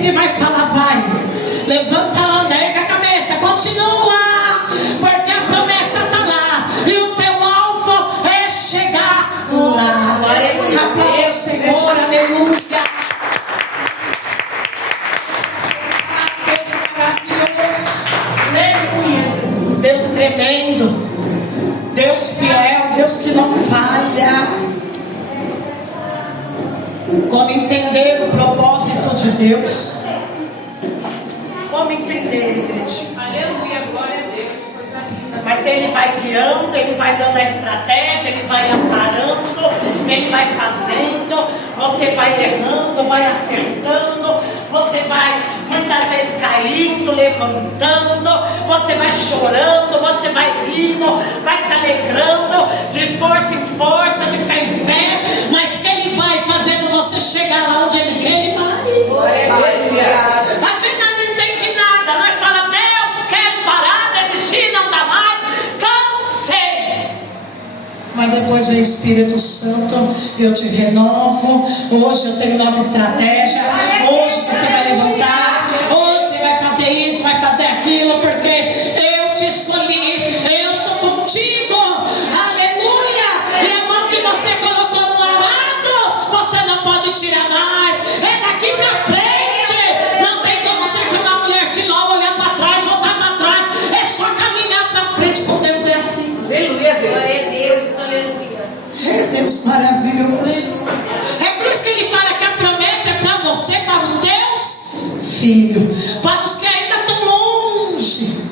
sempre vai falar: vai, levanta, anda, erga a cabeça, continua, porque a promessa está lá, e o teu alvo é chegar lá. Aplauda o Senhor, aleluia. Deus maravilhoso, Deus tremendo, Deus fiel, Deus que não falha. Como entender o propósito de Deus? Como entender, igreja? Aleluia, glória a Deus, coisa linda. Mas Ele vai guiando, Ele vai dando a estratégia, Ele vai amparando, Ele vai fazendo, você vai errando, vai acertando, você vai muitas vezes caindo, levantando, você vai chorando, você vai rindo, vai se alegrando, de força em força, de fé em fé, mas que Ele vai fazendo você chegar lá onde Ele quer, Ele vai. Aleluia. A gente não entende nada, nós falamos: Deus, quero parar, desistir, não dá mais, cansei. Mas depois vem o Espírito Santo, eu te renovo, hoje eu tenho nova estratégia, hoje você vai levantar, hoje você vai fazer isso, vai fazer aquilo, porque eu te escolhi, eu sou contigo, aleluia. E a mão que você colocou no arado, você não pode tirar mais, é daqui pra frente, não tem como ser como uma mulher de novo, olhar para trás, voltar para trás, é só caminhar para frente com Deus, é assim. Aleluia, Deus, aleluia. É Deus maravilhoso. É por isso que Ele fala que a promessa é para você, para os teus filhos, para os que ainda estão longe,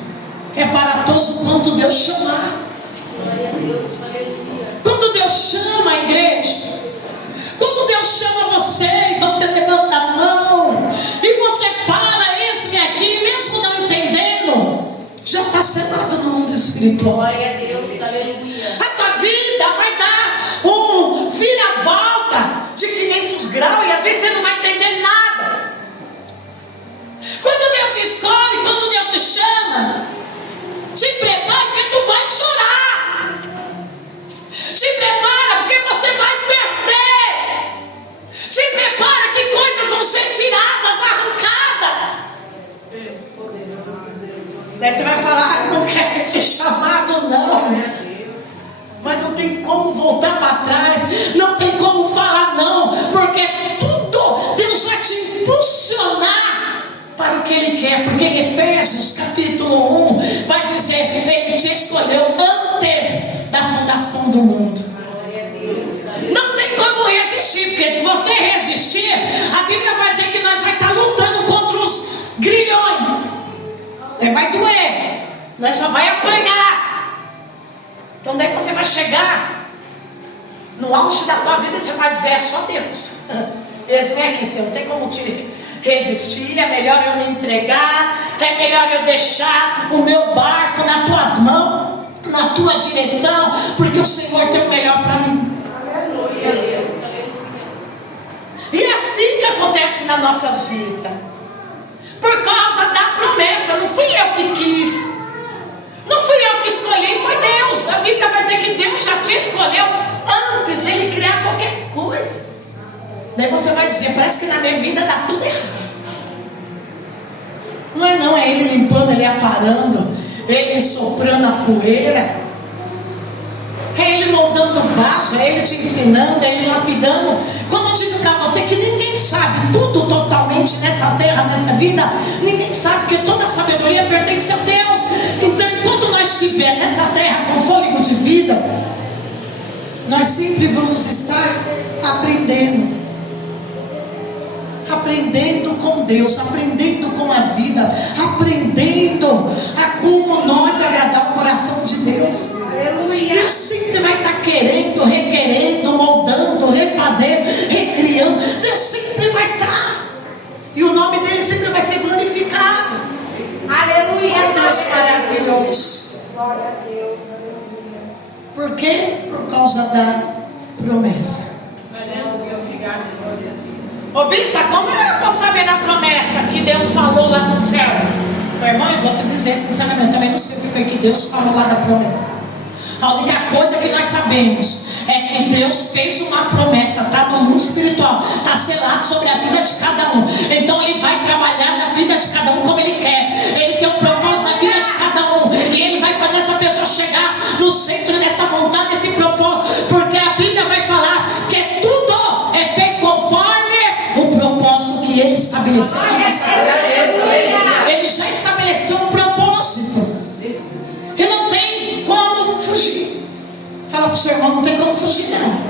é para todos quanto Deus chamar. Glória a Deus, aleluia. Quando Deus chama a igreja, quando Deus chama você e você levanta a mão e você fala isso e aqui, mesmo não entendendo, já está selado no mundo espiritual. Glória a Deus, aleluia. A tua vida vai dar um vira-volta de 500 graus e às vezes você não vai entender nada. Quando Deus te escolhe, quando Deus te chama, te prepara porque tu vai chorar. Te prepara porque você vai perder. Te prepara que coisas vão ser tiradas, arrancadas. Daí você vai falar: não quero ser chamado, não. Mas não tem como voltar para trás, não tem como falar não, porque tudo Deus vai te impulsionar para o que Ele quer, porque em Efésios capítulo 1 vai dizer: Ele te escolheu antes da fundação do mundo. Não tem como resistir, porque se você resistir, a Bíblia vai dizer que nós vai estar lutando contra os grilhões, vai doer, nós só vai apanhar. Então daí você vai chegar no auge da tua vida e você vai dizer: é só Deus. Esse vem aqui, você não tem como te resistir, é melhor eu me entregar, é melhor eu deixar o meu barco nas tuas mãos, na tua direção, porque o Senhor tem o melhor para mim. Aleluia. E é assim que acontece nas nossas vidas, por causa da promessa. Não fui eu que quis, não fui eu que escolhi, foi Deus. A Bíblia vai dizer que Deus já te escolheu antes de Ele criar qualquer coisa. Daí você vai dizer: parece que na minha vida dá tudo errado. Não é não, é Ele limpando, Ele aparando, Ele soprando a poeira, é Ele moldando o vaso, é Ele te ensinando, é Ele lapidando. Quando eu digo para você que ninguém sabe tudo totalmente nessa terra, nessa vida, ninguém sabe, porque toda a sabedoria pertence a Deus. Então enquanto nós estiver nessa terra com fôlego de vida, nós sempre vamos estar aprendendo com Deus, aprendendo com a vida, aprendendo a como nós agradar o coração de Deus. Aleluia. Deus sempre vai estar querendo, requerendo, moldando, refazendo, recriando. Deus sempre vai estar, e o nome dele sempre vai ser glorificado. Aleluia. Deus maravilhoso. Glória a Deus. Por quê? Por causa da promessa. Aleluia. Obrigada, glória a Deus. Ô bispa, como eu vou saber da promessa que Deus falou lá no céu? Meu irmão, eu vou te dizer sinceramente, eu também não sei o que foi que Deus falou lá da promessa. A única coisa que nós sabemos é que Deus fez uma promessa, está no mundo espiritual, está selado sobre a vida de cada um. Então Ele vai trabalhar na vida de cada um como Ele quer. Ele tem um propósito na vida de cada um, e Ele vai fazer essa pessoa chegar no centro dessa vontade, desse propósito, porque a Bíblia vai falar que tudo é feito conforme o propósito que Ele estabeleceu. Ele já estabeleceu um propósito e não tem como fugir. Fala para o seu irmão, não tem como fugir não.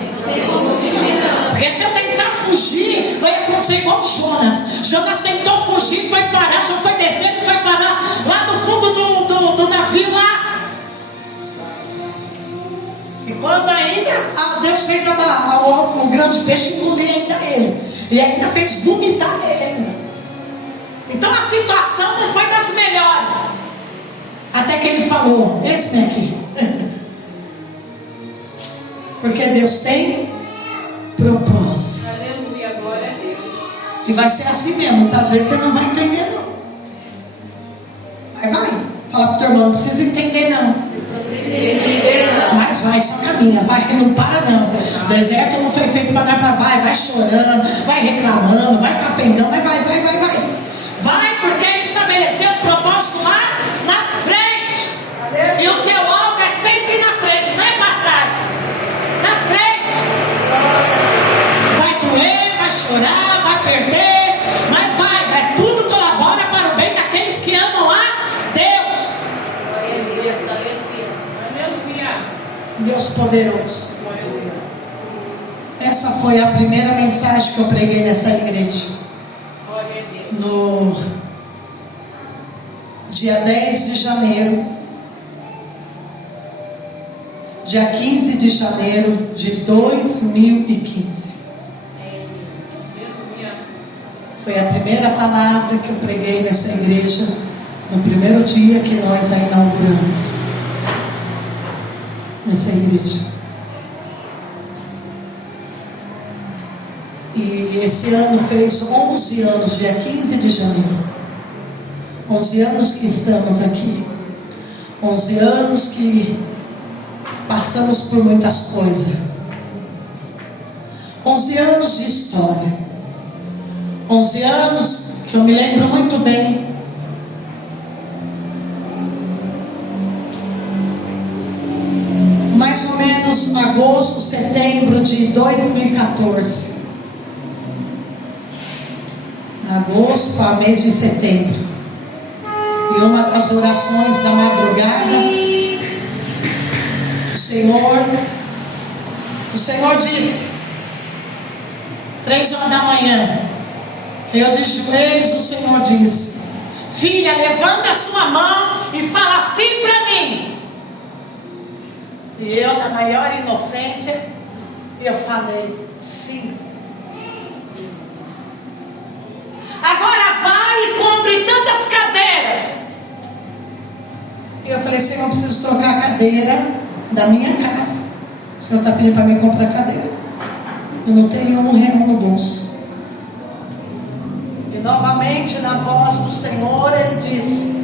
Porque se eu tentar fugir, vai acontecer igual Jonas. Jonas tentou fugir, foi parar, só foi descendo e foi parar lá no fundo do navio lá. E quando ainda Deus fez o grande peixe engolir ainda ele, e ainda fez vomitar ele. Então a situação não foi das melhores, até que ele falou: esse aqui. Porque Deus tem propósito. Aleluia, glória a Deus. E vai ser assim mesmo. Muitas vezes você não vai entender não. Vai. Fala pro teu irmão, não precisa entender não. Mas vai, só caminha, vai, não para não. Deserto não foi feito para dar para vai chorando, vai reclamando, vai capengando, vai. Vai, porque Ele estabeleceu um propósito lá na frente. E o teu alvo é sempre ir na frente, não é para trás. Na frente. Vai doer, vai chorar, vai perder, mas vai, tudo colabora para o bem daqueles que amam a Deus. Deus poderoso. Essa foi a primeira mensagem que eu preguei nessa igreja. No dia 10 de janeiro, dia 15 de janeiro de 2015. Foi a primeira palavra que eu preguei nessa igreja, no primeiro dia que nós a inauguramos. Nessa igreja. E esse ano fez 11 anos, dia 15 de janeiro. 11 anos que estamos aqui. 11 anos que passamos por muitas coisas. 11 anos de história. 11 anos que eu me lembro muito bem. Mais ou menos agosto, setembro de 2014. Agosto a mês de setembro. E uma das orações da madrugada, o Senhor disse, 3 horas da manhã, eu de joelhos, o Senhor disse: filha, levanta a sua mão e fala assim para mim. E eu, na maior inocência, eu falei: sim. Agora vai e compre tantas cadeiras. E eu falei: Senhor, eu preciso trocar a cadeira da minha casa. O Senhor está pedindo para mim comprar cadeira. Eu não tenho R$1 no bolso. E novamente, na voz do Senhor, Ele disse: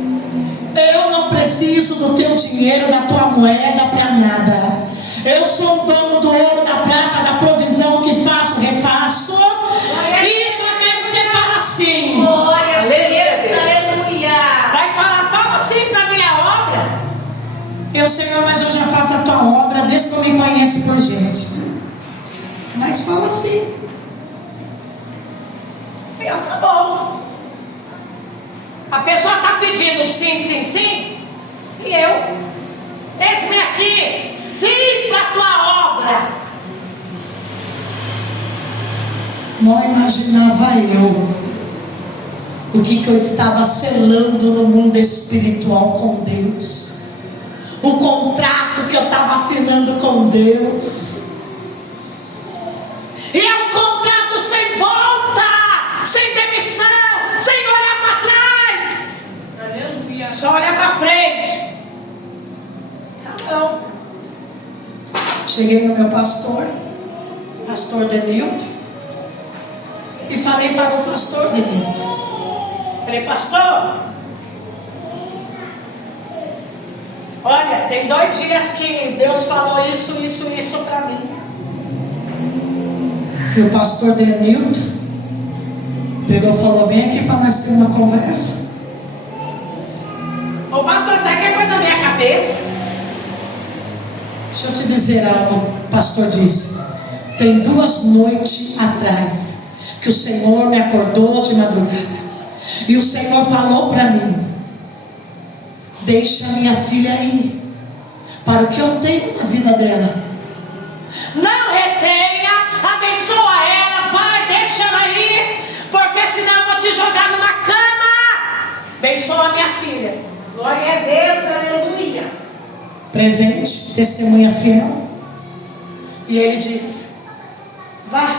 eu não preciso do teu dinheiro, da tua moeda para nada. Eu sou o dono do ouro, da prata, da provisão, que faço, refaço. Isso eu quero que você fale assim. Glória a Deus, aleluia. Vai falar, fala assim para a minha obra. Eu, Senhor, mas eu já faço a tua obra desde que eu me conheço por gente. Mas fala assim. E eu, tá bom. A pessoa está pedindo sim, sim, sim. E eu, eis-me aqui, sim para a tua obra. Não imaginava eu o que eu estava selando no mundo espiritual com Deus. O contrato que eu estava assinando com Deus. E é um contrato sem volta, sem demissão, sem olhar para trás. Aleluia. Só olhar para frente. Então, cheguei no meu pastor Denilton, e falei para o pastor Denilton. Falei: pastor, olha, tem 2 dias que Deus falou isso para mim. E o pastor Denilton pegou e falou: vem aqui para nós ter uma conversa. Ô pastor, você quer coisa na minha cabeça? Deixa eu te dizer algo, o pastor disse. Tem 2 noites atrás que o Senhor me acordou de madrugada. E o Senhor falou para mim: deixa minha filha ir para o que eu tenho na vida dela. Não retenha, abençoa ela, vai, deixa ela ir, porque senão eu vou te jogar numa cama. Abençoa minha filha. Glória a Deus, aleluia. Presente, testemunha fiel. E ele disse: vai.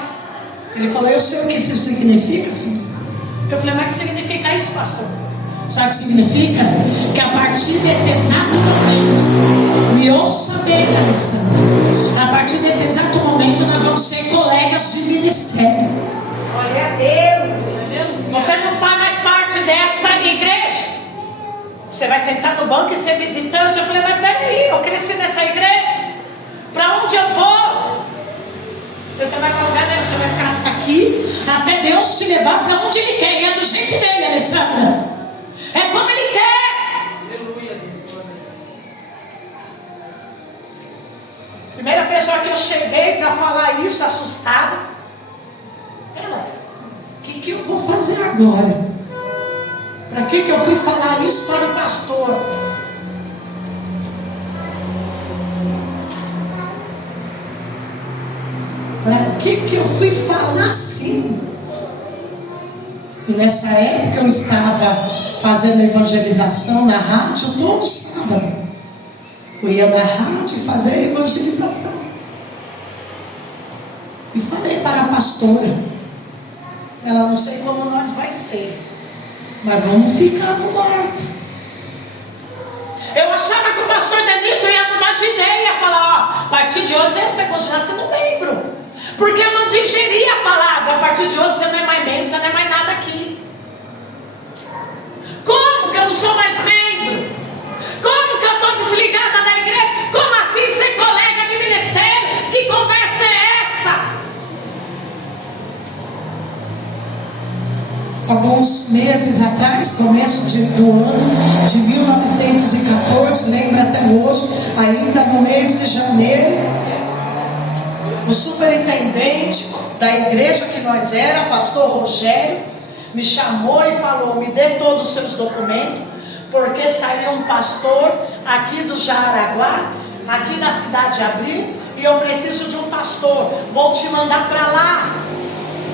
Ele falou: eu sei o que isso significa, filho. Eu falei: mas o que significa isso, pastor? Sabe o que significa? Que a partir desse exato momento, me ouça bem, Alessandra, a partir desse exato momento nós vamos ser colegas de ministério. Glória a Deus. Você não faz mais parte dessa igreja. Você vai sentar no banco e ser visitante. Eu falei: mas peraí, eu cresci nessa igreja. Para onde eu vou? Você vai para o lugar dele, você vai ficar Aqui, até Deus te levar para onde Ele quer. E é do jeito dele, Alessandra. É como Ele quer. Aleluia. Primeira pessoa que eu cheguei para falar isso, assustada, ela. O que eu vou fazer agora? Para que eu fui falar isso para o pastor? Para que eu fui falar assim? E nessa época eu estava fazendo evangelização na rádio todo sábado. Eu ia na rádio fazer evangelização. E falei para a pastora: ela, não sei como nós vai ser, mas vamos ficar no norte. Eu achava que o pastor Denilton ia mudar de ideia, falar: ó, a partir de hoje você vai continuar sendo membro. Porque eu não digeri a palavra. A partir de hoje você não é mais membro, você não é mais nada aqui. Como que eu não sou mais membro? Como que eu estou desligada da igreja? Como assim ser colega de ministério? Que conversa é essa? Alguns meses atrás, começo do ano de 1914, lembra até hoje, ainda no mês de janeiro, o superintendente da igreja que nós era, pastor Rogério, me chamou e falou: me dê todos os seus documentos, porque saiu um pastor aqui do Jaraguá, aqui da cidade de Abril, e eu preciso de um pastor, vou te mandar para lá.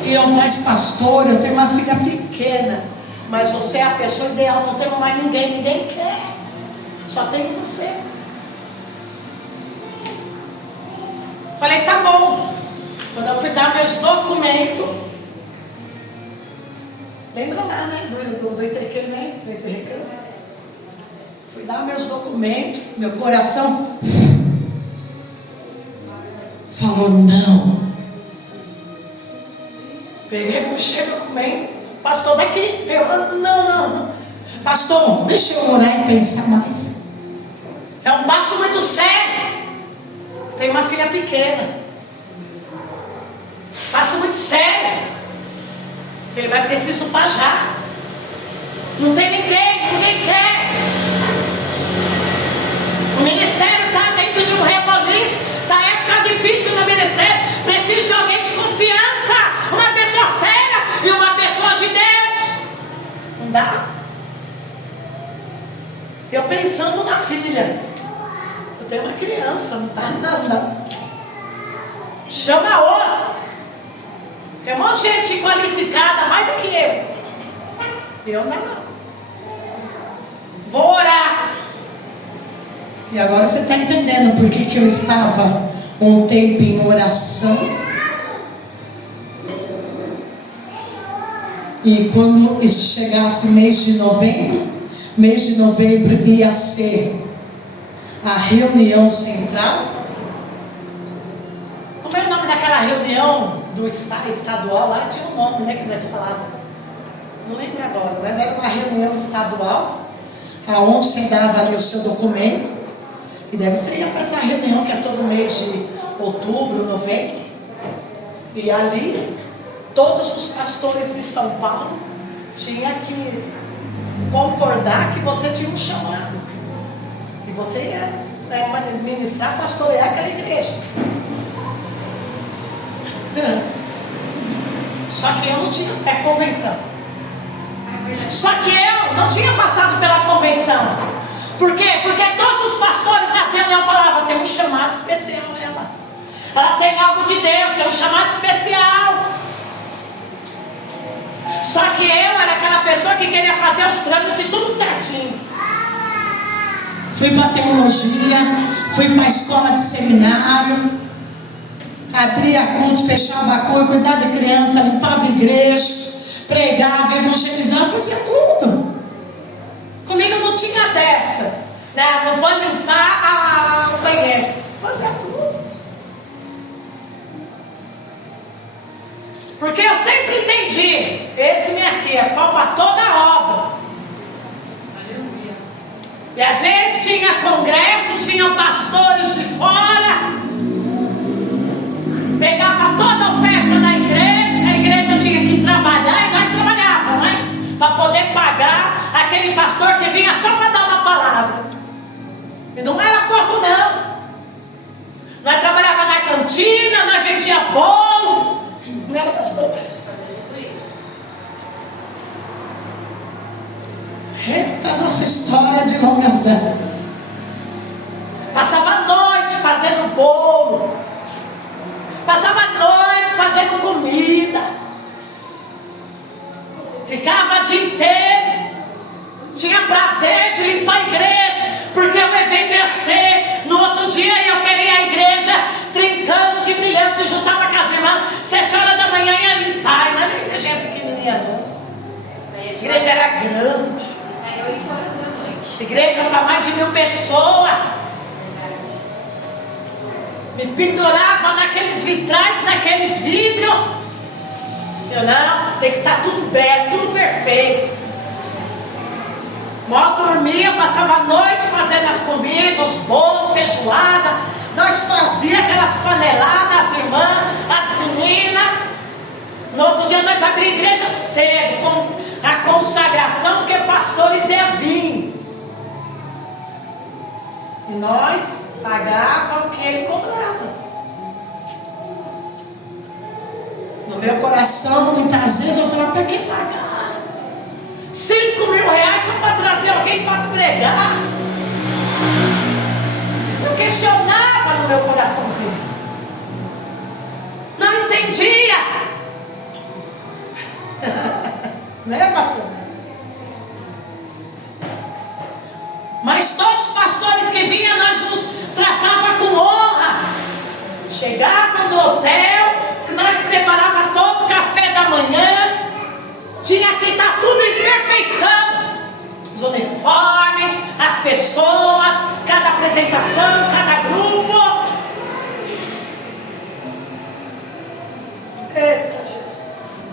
E eu, mas pastor, eu tenho uma filha pequena. Mas você é a pessoa ideal, não temos mais ninguém, ninguém quer, só tem você. Falei: tá bom. Quando eu fui dar meus documentos, lembra lá, né, do Itequê, né? Fui dar meus documentos, meu coração falou não. Peguei, puxei o documento, pastor, daqui. Eu, não. Pastor, deixa eu orar e pensar mais. É um passo muito sério. Tem uma filha pequena. Passo muito sério. Ele vai preciso para já. Não tem ninguém quer. O ministério está dentro de um reboliço. Está época difícil no ministério. Precisa de alguém de confiança. Uma pessoa séria e uma pessoa de Deus. Não dá? Eu pensando na filha. Eu tenho uma criança, não dá nada. Chama outra. Tem um monte de gente qualificada, mais do que eu. Eu não. Vou orar. E agora você está entendendo por que eu estava um tempo em oração. E quando chegasse mês de novembro ia ser a reunião central. Como é o nome daquela reunião do estadual lá? Tinha um nome, né, que nós falávamos. Não lembro agora, mas era uma reunião estadual, aonde você dava ali o seu documento. E daí você ia para essa reunião que é todo mês de outubro, novembro. E ali, todos os pastores de São Paulo tinham que concordar que você tinha um chamado. E você ia ministrar, pastorear aquela igreja. Só que eu não tinha convenção. Só que eu não tinha passado pela convenção. Por quê? Porque todos os pastores nascendo, eu falava, tem um chamado especial nela. Ela tem algo de Deus, tem um chamado especial. Só que eu era aquela pessoa que queria fazer os trâmites tudo certinho. Fui para teologia, fui para a escola de seminário, abria culto, fechava culto, cuidava de criança, limpava a igreja, pregava, evangelizava, fazia tudo. Comigo não tinha dessa. Não vou limpar o banheiro, fazia tudo. Porque eu sempre entendi, esse aqui é pau para toda a obra. E às vezes tinha congressos, tinham pastores de fora, pegava toda a oferta da igreja, a igreja tinha que trabalhar e nós trabalhávamos, né? Para poder pagar aquele pastor que vinha só para dar uma palavra. E não era pouco não. Nós trabalhávamos na cantina, nós vendia bolo. Não era pastor. Eita, nossa história de longas datas. Passava a noite fazendo bolo. Passava a noite fazendo comida. Ficava o dia inteiro. Tinha prazer de limpar a igreja, porque o evento ia ser no outro dia e eu queria a igreja trincando de brilhante. Se juntava com as irmãs, 7 horas da manhã ia limpar. E não era igreja pequenininha não. A igreja era grande. 8 horas da noite. Igreja para mais de 1000 pessoas. Me pendurava naqueles vitrais, naqueles vidros. Eu não, tem que estar tudo bem, tudo perfeito. Mal dormia, passava a noite fazendo as comidas, os bolos, feijoada. Nós fazíamos aquelas paneladas, as irmãs, as meninas. No outro dia nós abrimos a igreja cedo, com a consagração, porque pastores iam vir. E nós pagávamos o que ele cobrava. No meu coração, muitas vezes eu falava, para que pagar? 5.000 reais só para trazer alguém para pregar. Eu questionava no meu coraçãozinho. Não entendia. Não é, pastor? Mas todos os pastores que vinham, nós nos tratava com honra. Chegava no hotel, nós preparava todo o café da manhã. Tinha que estar tudo em perfeição. Os uniformes, as pessoas, cada apresentação, cada grupo. Eita Jesus.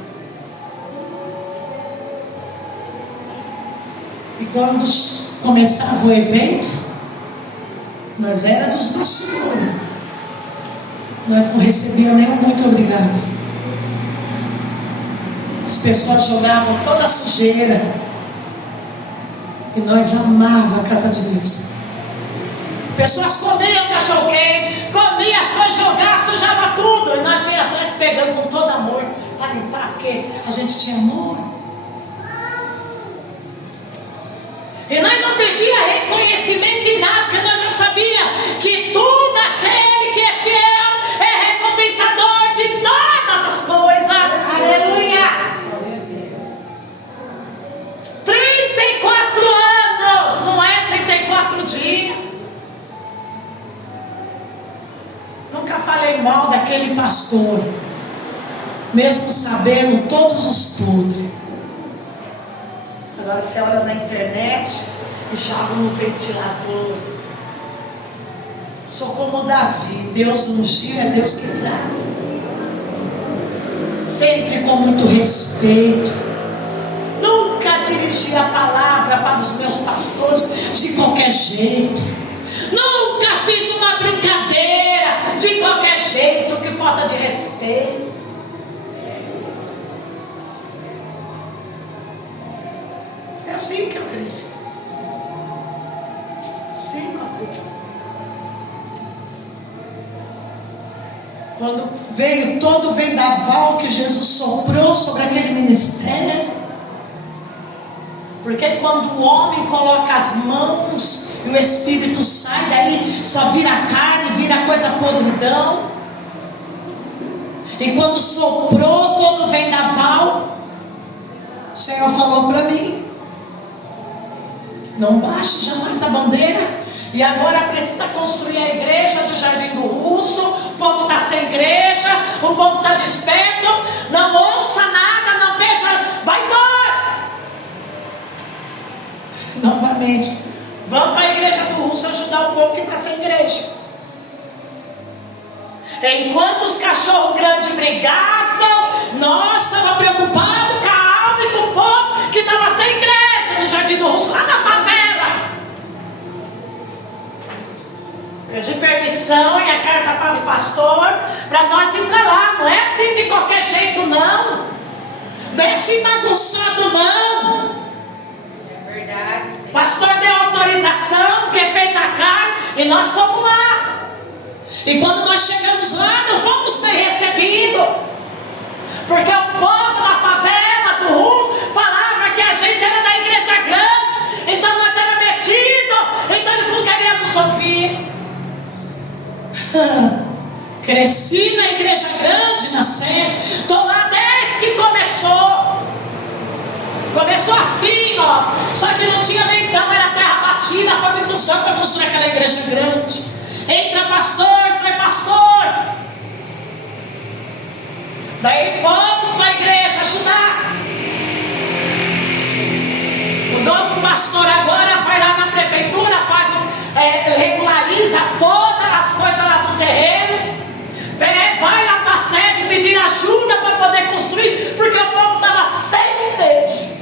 E quando começava o evento, nós era dos bastidores. Nós não recebíamos nenhum muito obrigado. As pessoas jogavam toda a sujeira. E nós amávamos a casa de Deus. Pessoas comiam cachorro quente, comiam as coisas, jogavam, sujava tudo. E nós íamos atrás pegando com todo amor. Para limpar, porque a gente tinha amor. E nós não pedíamos reconhecimento em nada, porque nós já sabíamos que tudo aquele que é fiel é recompensador de todas as coisas. Aleluia! 34 anos, não é 34 dias. Nunca falei mal daquele pastor, mesmo sabendo todos os podres. Agora você olha na internet e joga no ventilador. Sou como Davi, Deus ungiu, é Deus que trata. Sempre com muito respeito. Nunca dirigi a palavra para os meus pastores de qualquer jeito. Nunca fiz uma brincadeira de qualquer jeito, que falta de respeito. assim que eu cresci. Assim, quando veio todo o vendaval que Jesus soprou sobre aquele ministério, porque quando o homem coloca as mãos e o Espírito sai, daí só vira carne, vira coisa podridão. E quando soprou todo o vendaval, o Senhor falou para mim: não baixe jamais a bandeira. E agora precisa construir a igreja do Jardim do Russo. O povo está sem igreja, o povo está desperto. Não ouça nada, não veja, vai embora. Novamente, vamos para a igreja do Russo ajudar o povo que está sem igreja. Enquanto os cachorros grandes brigavam, nós estávamos preocupados com a alma e com o povo que estava sem igreja no Jardim do Russo, lá na favela. Pedi permissão e a carta para o pastor para nós ir para lá. Não é assim de qualquer jeito, não. Não é assim bagunçado, não. É verdade. O pastor deu autorização, porque fez a carta e nós fomos lá. E quando nós chegamos lá, não fomos bem recebidos, porque o povo da favela do Russo falava que a gente era da igreja grande, então nós éramos metidos, então eles não queriam nos ouvir. Cresci na igreja grande, na sede, estou lá desde que começou. Começou assim, ó, só que não tinha nem cama, era terra batida, foi muito só para construir aquela igreja grande. Entra pastor, sai pastor. Daí fomos para a igreja ajudar. O novo pastor agora vai lá na prefeitura, regulariza todas as coisas lá do terreno, vai lá para a sede pedir ajuda para poder construir, porque o povo estava sem igreja.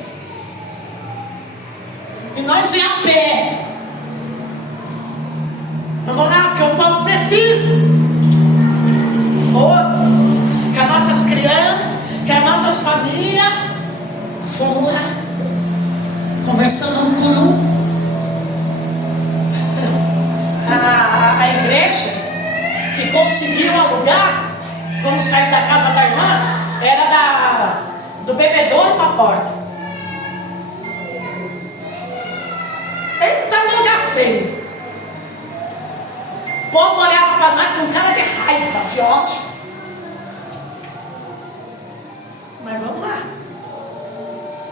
E nós ia a pé. Vamos lá, porque o povo precisa. Foram com as nossas crianças, com as nossas famílias. Fomos lá, conversando um com um. A igreja que conseguiu alugar, quando saiu da casa da irmã, era do bebedouro para a porta. Eita, lugar feio. O povo olhava para nós com cara de raiva, de ódio. Mas vamos lá.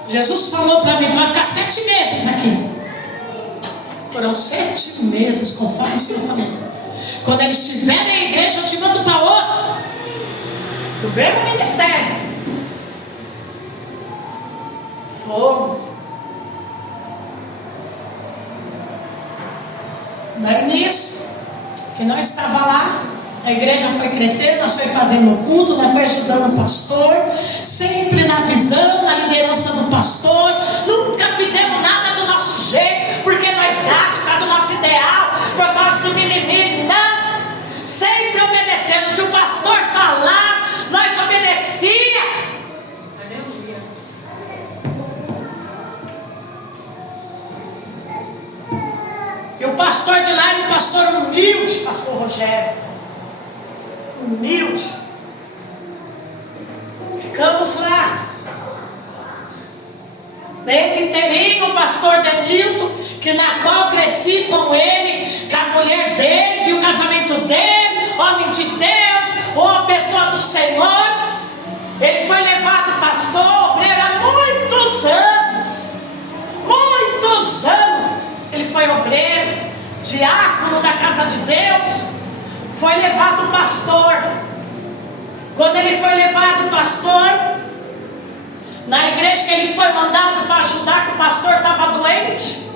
Jesus falou para mim: você vai ficar 7 meses aqui. Foram 7 meses, conforme o Senhor falou. Quando eles estiverem na igreja, eu te mando para outro, do mesmo ministério. Fomos. Daí nisso, que nós estava lá, a igreja foi crescendo, nós foi fazendo culto, nós foi ajudando o pastor, sempre na visão, na liderança do pastor. Nunca fizemos nada do nosso jeito, porque nós achamos que é do nosso ideal, por causa do mimimi. Não, sempre obedecendo o que o pastor falava, nós obedecia. E o pastor de lá era um pastor humilde, pastor Rogério. Humilde. Ficamos lá. Nesse inteirinho, o pastor Denilton, que na qual cresci com ele, com a mulher dele, vi o casamento dele, homem de Deus, uma pessoa do Senhor. Ele foi levado pastor, obreiro há muitos anos. Muitos anos. Ele foi obreiro, diácono da casa de Deus. Foi levado pastor. Quando ele foi levado pastor, na igreja que ele foi mandado para ajudar, que o pastor estava doente,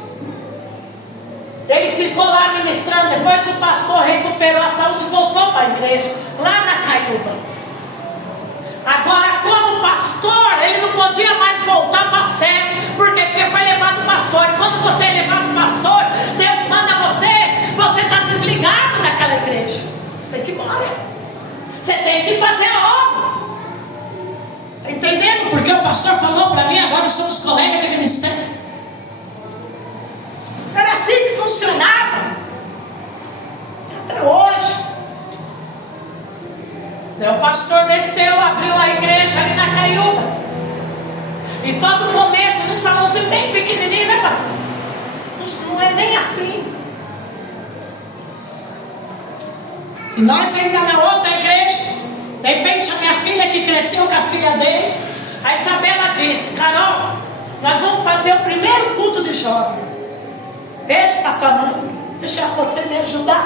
ele ficou lá ministrando. Depois o pastor recuperou a saúde e voltou para a igreja, lá na Caiúba. Agora, como pastor, ele não podia mais voltar para a sede. Por quê? Porque foi levado pastor. E quando você é levado pastor, Deus manda você está desligado daquela igreja. Você tem que ir embora. Você tem que fazer a obra. Entendendo? Porque o pastor falou para mim: agora somos colegas de ministério. funcionava. Até hoje. Daí o pastor desceu, abriu a igreja ali na Caiúba. E todo o começo, num salãozinho bem pequenininho, né, pastor? Não é nem assim. E nós ainda na outra igreja, de repente a minha filha que cresceu com a filha dele, a Isabela disse: Carol, nós vamos fazer o primeiro culto de jovem. Pede para tua mãe, deixa você me ajudar.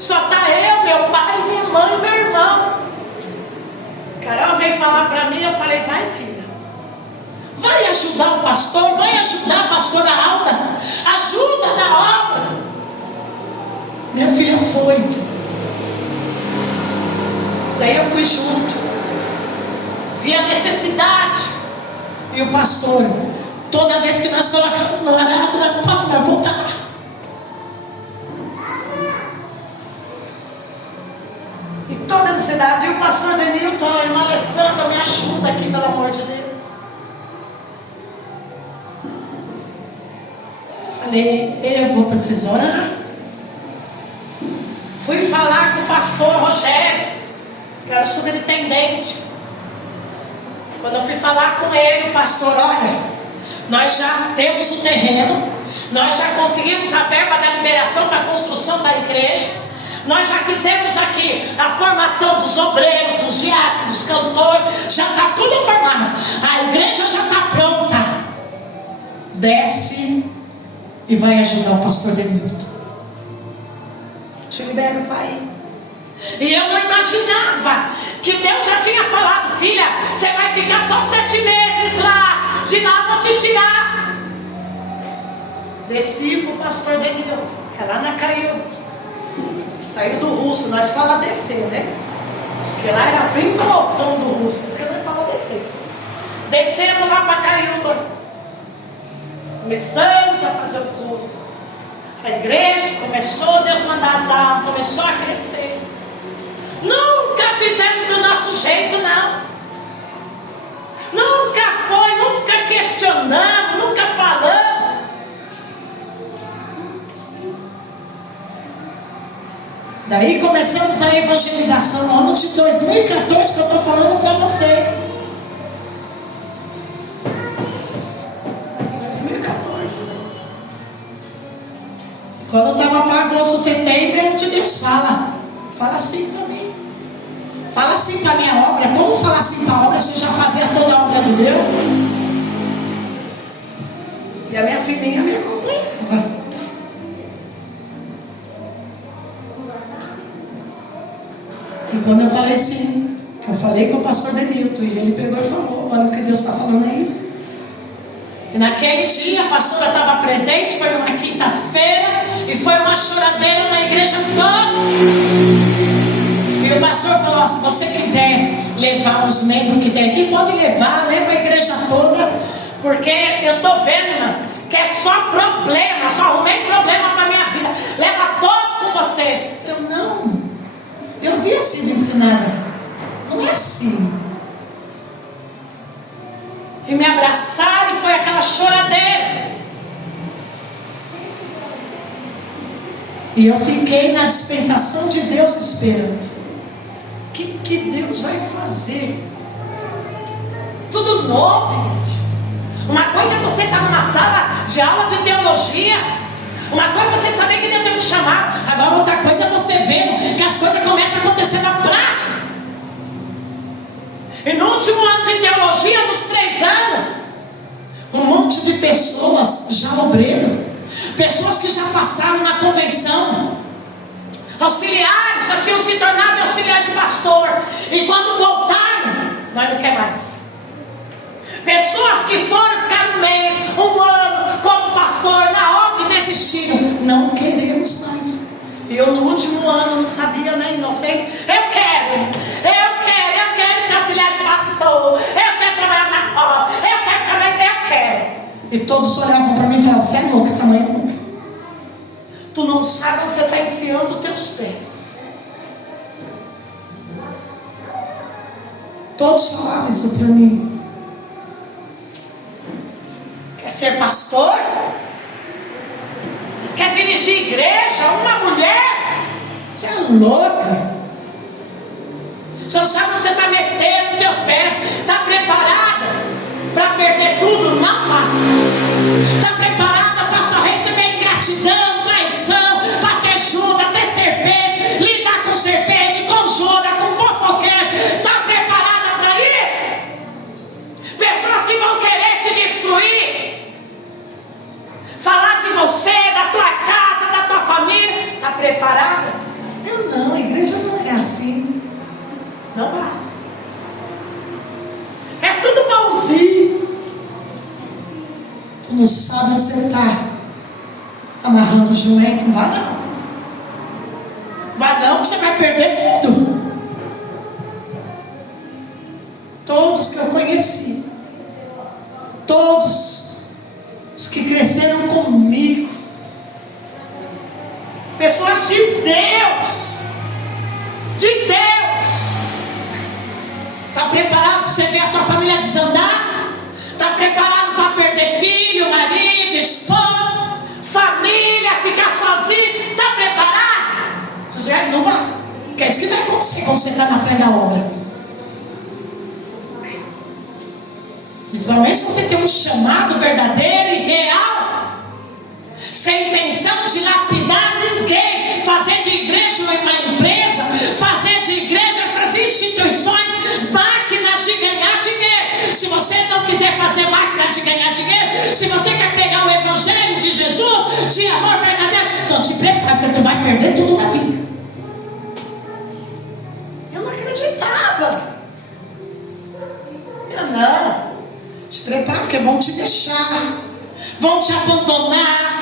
Só está eu, meu pai, minha mãe e meu irmão. Carol veio falar para mim, eu falei: vai, filha, vai ajudar o pastor, vai ajudar a pastora Alda, ajuda na obra. Minha filha foi. Daí eu fui junto, vi a necessidade. E o pastor, toda vez que nós colocamos no arado, não pode mais voltar. E toda a necessidade. E o pastor Denilton, a irmã Alessandra, me ajuda aqui, pelo amor de Deus. Falei: eu vou precisar orar. Fui falar com o pastor Rogério, que era o superintendente. Quando eu fui falar com ele, o pastor: olha, nós já temos o terreno, nós já conseguimos a verba da liberação para a construção da igreja, nós já fizemos aqui a formação dos obreiros, dos diáconos, dos cantores, já está tudo formado, a igreja já está pronta. Desce e vai ajudar o pastor Denilton. Gilberto vai. E eu não imaginava que Deus já tinha falado: filha, você vai ficar só 7 meses lá, de lá vou te tirar. Desci para o pastor Denilton, é lá na Caiúba. Saiu do Russo, nós falamos descer, né? Porque lá era bem pelotão do Russo, por isso que nós falamos descer. Descemos lá para Caiúba. Começamos a fazer o culto. A igreja começou, Deus mandar as almas, começou a crescer. Nunca fizemos do nosso jeito, não. Nunca foi, nunca questionamos, nunca falamos. Daí começamos a evangelização no ano de 2014, que eu estou falando para você. 2014. Quando eu estava para agosto, setembro, a gente Deus fala assim para mim. Fala assim para a minha obra. Como falar assim para a obra? Você já fazia toda a obra de Deus? E a minha filhinha me acompanhava. E quando eu falei assim, eu falei com o pastor Denilton, e ele pegou e falou: olha, o que Deus está falando é isso. E naquele dia a pastora estava presente, foi numa quinta-feira, e foi uma choradeira na igreja toda. E o pastor falou: se você quiser levar os membros que tem aqui, pode levar, leva a igreja toda, porque eu estou vendo, irmã, que é só problema, só arrumei problema para a minha vida, leva todos com você. Eu não vi assim de ensinada, não é assim. E me abraçaram e foi aquela choradeira. E eu fiquei na dispensação de Deus esperando. O que Deus vai fazer? Tudo novo, igreja. Uma coisa é você estar numa sala de aula de teologia. Uma coisa é você saber que Deus tem um chamado. Agora outra coisa é você vendo que as coisas começam a acontecer na prática. E no último ano de teologia, nos 3 anos, um monte de pessoas já obreiras, pessoas que já passaram na convenção, auxiliares, já tinham se tornado auxiliar de pastor, e quando voltaram, nós não queremos mais. Pessoas que foram ficar 1 mês, 1 ano como pastor na obra e desistiram. Não queremos mais. Eu no último ano não sabia, né, inocente. Eu quero ser auxiliar de pastor, eu quero trabalhar na obra, eu quero ficar dentro, eu quero. E todos olhavam para mim e falavam: você é louca, essa mãe é louca. Tu não sabe onde você está enfiando os teus pés. Todos falavam isso para mim. Quer ser pastor? quer dirigir igreja, uma mulher. Você é louca. Você não sabe onde você está metendo os teus pés. Está preparada para perder tudo? Não vá. Está preparada para só receber ingratidão, traição, para ter Judas, ter serpente, lidar com serpente, com Judas, com fofoqueiro? Está preparada para isso? Pessoas que vão querer te destruir, falar de você, da tua casa, da tua família. Está preparada? Eu não, a igreja não é assim. Não vai. É tudo bonzinho. Tu não sabe onde você está amarrando o jumento. Não vai não. Vai não, que você vai perder tudo. Todos que eu conheci, todos os que cresceram comigo, pessoas de Deus, está preparado para você ver a tua família desandar? Está preparado para perder filho, marido, esposa, família, ficar sozinho? Está preparado? Você diz, não vai, porque é isso que vai acontecer quando você está na frente da obra. Principalmente se você tem um chamado verdadeiro e real, sem intenção de lapidar ninguém, fazer de igreja uma empresa, fazer de igreja essas instituições máquinas de ganhar dinheiro. Se você não quiser fazer máquina de ganhar dinheiro, se você quer pegar o evangelho de Jesus, de amor verdadeiro, então te prepara, porque tu vai perder tudo na vida. Eu não acreditava. Eu não. Te prepara, porque vão te deixar, vão te abandonar.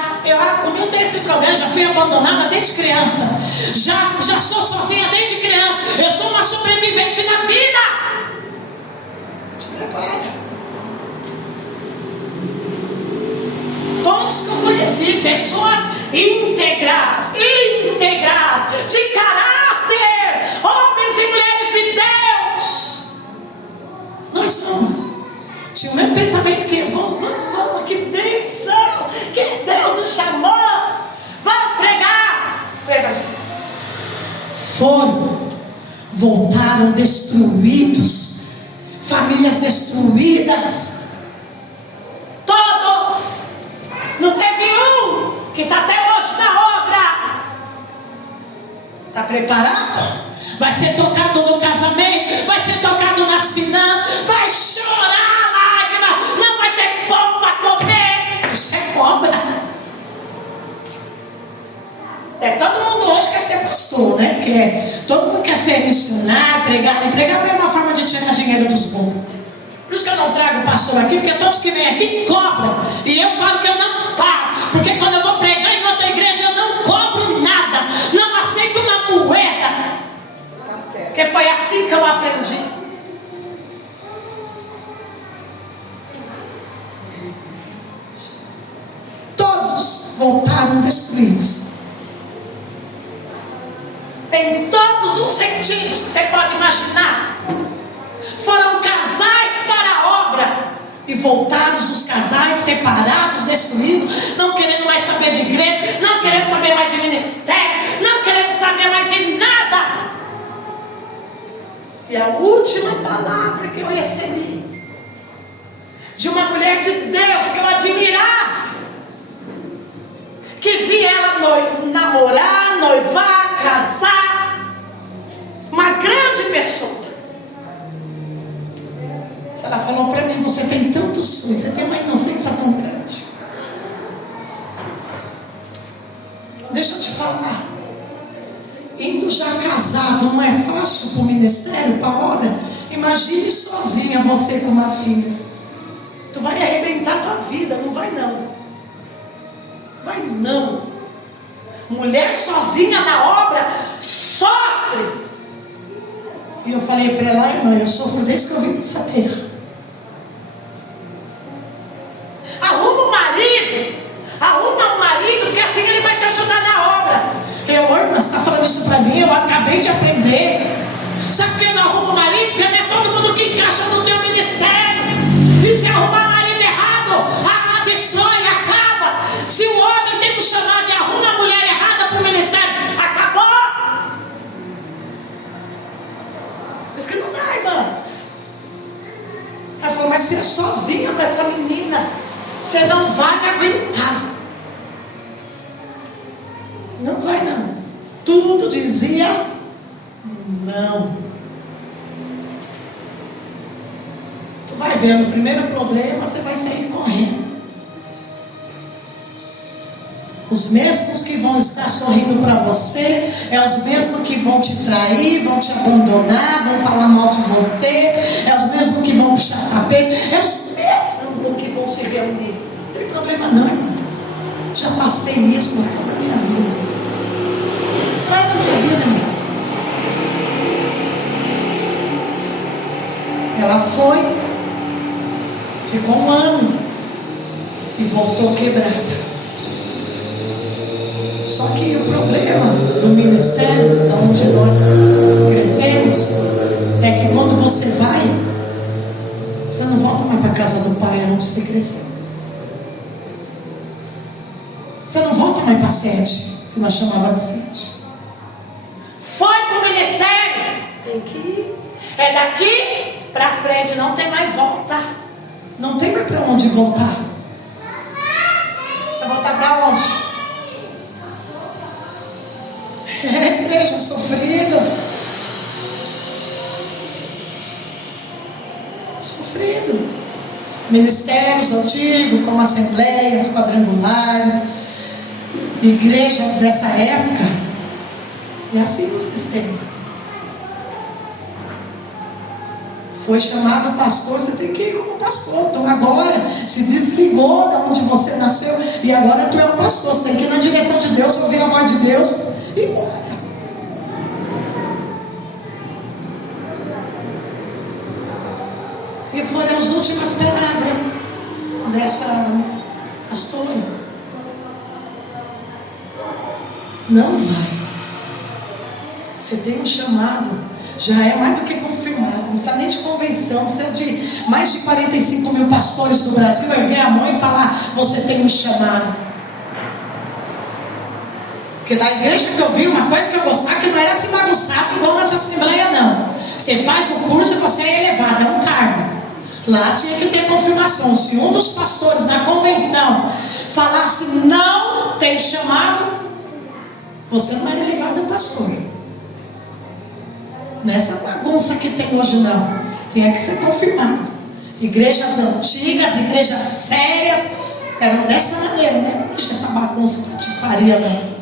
Comigo tem esse problema, já fui abandonada desde criança, já sou sozinha desde criança, eu sou uma sobrevivente na vida. Te prepara. Todos que eu conheci, pessoas íntegras, de caráter, homens e mulheres de Deus. Nós não. Tinha o mesmo pensamento que vamos, que bênção, que Deus nos chamou, vamos pregar o evangelho. Foram, voltaram destruídos, famílias destruídas, todos. Não teve um que está até hoje na obra. Está preparado? Vai ser tocado no casamento, vai ser tocado nas finanças, vai chorar. Não vai ter pão para comer. Isso é cobra. Todo mundo hoje quer ser pastor, né? Porque todo mundo quer ser missionário, pregar. E pregar é uma forma de tirar dinheiro dos bons. Por isso que eu não trago pastor aqui, porque todos que vêm aqui cobram. E eu falo que eu não pago. Porque quando eu vou pregar em outra igreja, eu não cobro nada. Não aceito uma moeda. Porque foi assim que eu aprendi. Todos voltaram destruídos. Em todos os sentidos que você pode imaginar. Foram casais para a obra. E voltaram os casais separados, destruídos, não querendo mais saber de igreja, não querendo saber mais de ministério, não querendo saber mais de nada. E a última palavra que eu recebi de uma mulher de Deus que eu admirava, que vi ela namorar, noivar, casar, uma grande pessoa. Ela falou para mim, você tem tantos sonhos, você tem uma inocência tão grande. Deixa eu te falar, indo já casado não é fácil para o ministério, para a obra. Imagine sozinha você com uma filha. Tu vai arrebentar tua vida, não vai não. Vai não. Mulher sozinha na obra sofre. E eu falei para ela, irmã, eu sofro desde que eu vim nessa terra. Arruma um marido, porque assim ele vai te ajudar na obra. Irmã, você está falando isso para mim? Eu acabei de aprender. Sabe por que não arruma um marido? Porque não é todo mundo que encaixa no teu ministério. E se arrumar marido errado, destrói, acaba. Se o homem tem um chamado e arruma sozinha com essa menina. Você não vai aguentar. Não vai não. Tudo dizia não. Tu vai ver, no primeiro problema você vai sair correndo. Os mesmos que vão estar sorrindo para você é os mesmos que vão te trair, vão te abandonar, vão falar mal de você, é os mesmos que vão puxar tapete, é os mesmos que vão se reunir. Não tem problema não, irmão. Já passei isso toda a minha vida. Toda a minha vida, irmão. Ela foi, ficou um ano e voltou quebrada. Só que o problema do ministério, da onde nós crescemos, é que quando você vai, você não volta mais para a casa do pai onde você cresceu. Você não volta mais para a sede, que nós chamávamos de sede. Foi para o ministério, tem que ir. É daqui para frente, não tem mais volta. Não tem mais para onde voltar. Vai voltar para onde? É, igreja sofrida. Sofrido. Ministérios antigos, como assembleias quadrangulares, igrejas dessa época. É assim o sistema. Foi chamado pastor, você tem que ir como pastor. Então agora se desligou de onde você nasceu e agora tu é um pastor. Você tem que ir na direção de Deus, ouvir a voz de Deus e bora. E foram as últimas palavras dessa pastora. Não vai. Você tem um chamado, já é mais do que confirmado. Não precisa nem de convenção, não precisa de mais de 45 mil pastores do Brasil erguer a mão e falar: você tem um chamado. Porque da igreja que eu vi, uma coisa que eu gostava, que não era assim bagunçado igual nas assembleias, não. Você faz o curso e você é elevado, é um cargo. Lá tinha que ter confirmação. Se um dos pastores na convenção falasse não tem chamado, você não era elevado a pastor. Nessa bagunça que tem hoje não. Tinha que ser confirmado. Igrejas antigas, igrejas sérias, eram dessa maneira, né? Deixa essa bagunça que te faria, não.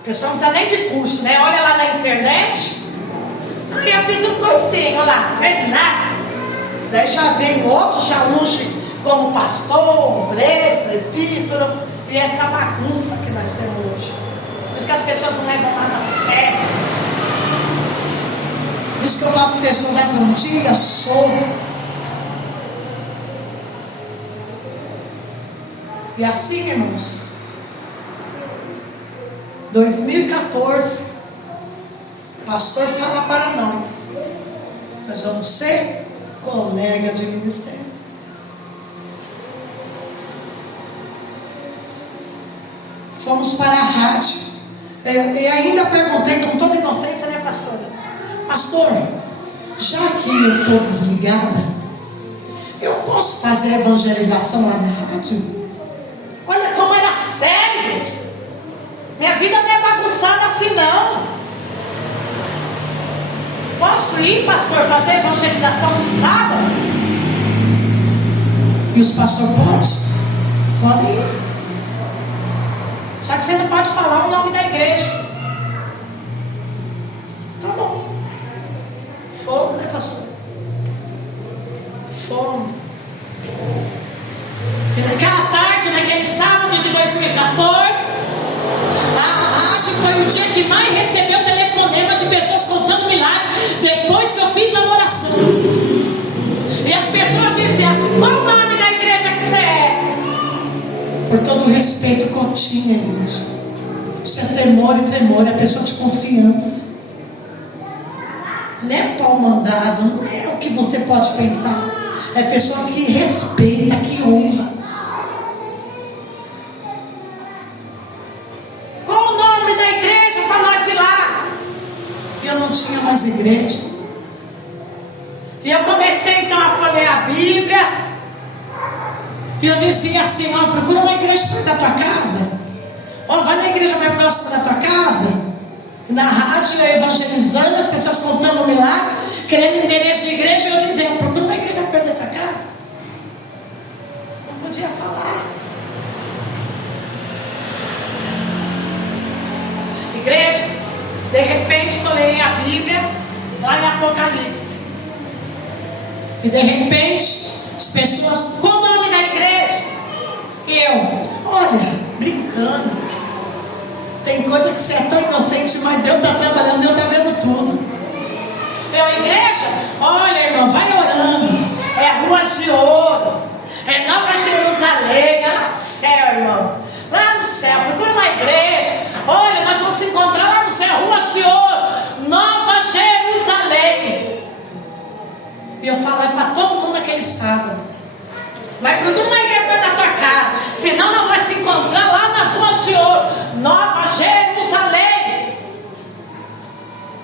O pessoal não precisa nem de curso, né? Olha lá na internet. Aí eu fiz um cursinho lá, não fez nada. Daí já vem outro, já unge como pastor, obreiro, presbítero. E essa bagunça que nós temos hoje. Por isso que as pessoas não levam nada a sério. Por isso que eu falo para vocês, sou das antigas, sou. E assim, irmãos, 2014, o pastor fala para nós vamos ser colega de ministério. Fomos para a rádio. E ainda perguntei com toda inocência, né, pastora? Pastor, já que eu estou desligada, eu posso fazer evangelização lá na rádio? Olha como era sério. Minha vida não é bagunçada assim não. Posso ir, pastor, fazer evangelização sábado? E os pastores podem ir. Só que você não pode falar o nome da igreja. Tá bom. Fogo, né, pastor? Fogo. E naquela tarde, naquele sábado de 2014, a rádio foi o dia que mais recebeu telefonema de pessoas contando milagre depois que eu fiz a oração. E as pessoas diziam: qual o nome da igreja que você é? Por todo o respeito que eu tinha, irmãos. Isso é temor e tremor, é pessoa de confiança. Não é pau mandado, não é o que você pode pensar. É pessoa que respeita, que honra. Qual o nome da igreja para nós ir lá? E eu não tinha mais igreja. E eu comecei então a ler a Bíblia. E eu dizia assim, ó, procura uma igreja perto da tua casa. Ó, vai na igreja mais próxima da tua casa. Na rádio, eu evangelizando, as pessoas contando o milagre, querendo endereço de igreja, e eu dizia, procura uma igreja perto da tua casa. Não podia falar. Igreja, de repente falei a Bíblia lá em Apocalipse. E de repente, as pessoas, qual o nome da igreja? E eu, olha, brincando. Tem coisa que você é tão inocente, mas Deus está trabalhando, Deus está vendo tudo. Meu, igreja, olha, irmão, vai orando. É Ruas de Ouro, é Nova Jerusalém, é lá no céu, irmão. Lá no céu, procura uma igreja. Olha, nós vamos se encontrar lá no céu, Ruas de Ouro, Nova Jerusalém. E eu falei para todo mundo aquele sábado. Mas procura uma igreja perto da tua casa, senão não vai se encontrar lá nas Ruas de Ouro, Nova Jerusalém.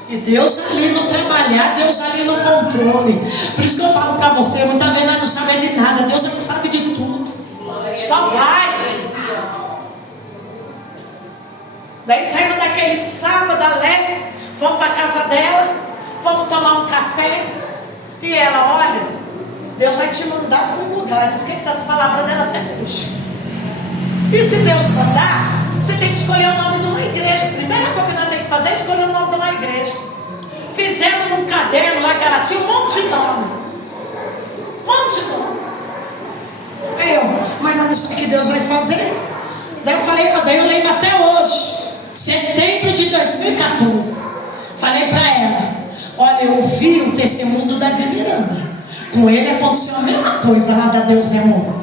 E Deus ali no trabalhar, Deus ali no controle. Por isso que eu falo para você, muitas vezes nós não sabemos de nada, Deus ele sabe de tudo. Só vai. Daí saímos daquele sábado alegre, fomos para a casa dela, fomos tomar um café. E ela, olha, Deus vai te mandar para um lugar. Eu esqueci as palavras dela até hoje. E se Deus mandar, você tem que escolher o nome de uma igreja. A primeira coisa que nós temos que fazer é escolher o nome de uma igreja. Fizemos num caderno lá que ela tinha um monte de nome. Um monte de nome. Mas nós não sabemos o que Deus vai fazer. Daí eu lembro até hoje, setembro de 2014. Falei para ela, olha, eu ouvi o testemunho do Davi Miranda. Com ele aconteceu a mesma coisa lá da Deus é Amor.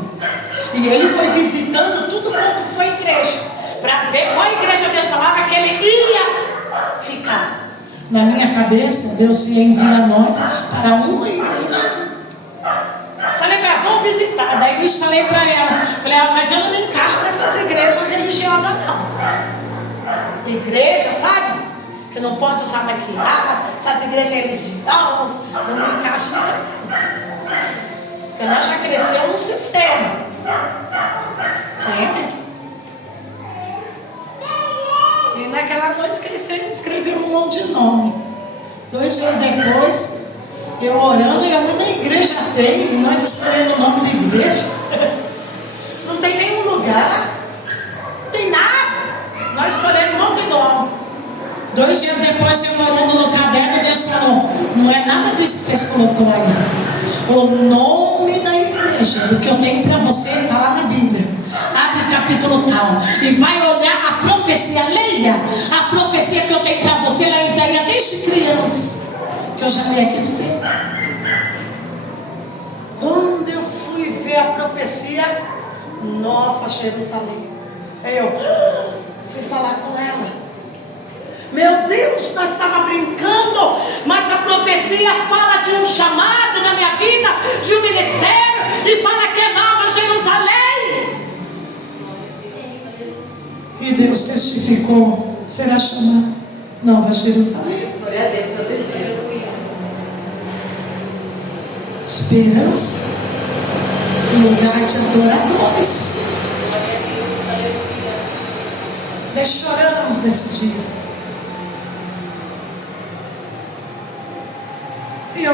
E ele foi visitando tudo quanto foi igreja, para ver qual igreja Deus falava que ele ia ficar. Na minha cabeça, Deus ia enviar nós para uma igreja. Falei para ela, vamos visitar. Daí falei para ela, falei, mas eu não me encaixo nessas igrejas religiosas não. Igreja, sabe? Que não pode usar maquiagem, essas igrejas religiosas, eu não me encaixo nisso não. Porque nós já crescemos no sistema. E naquela noite escrevi um monte de nome. 2 dias depois, eu orando, e a mãe da igreja tem, e nós escolhendo o nome da igreja. Não tem nenhum lugar, não tem nada. Nós escolhemos um monte de nome. 2 dias depois, eu orando no caderno, Deus falou, não é nada disso que vocês colocou aí. O nome da igreja, do que eu tenho para você, está lá na Bíblia. Abre o capítulo tal e vai olhar a profecia. Leia a profecia que eu tenho para você lá em Isaías desde criança, que eu já li aqui para você. Quando eu fui ver a profecia, Nova Jerusalém, eu fui falar com ela. Meu Deus, nós estávamos brincando, mas a profecia fala de um chamado na minha vida, de um ministério, e fala que é Nova Jerusalém. E Deus testificou, será chamado Nova Jerusalém. Glória a Deus, eu desejo. Esperança, lugar de adoradores. Nós choramos nesse dia.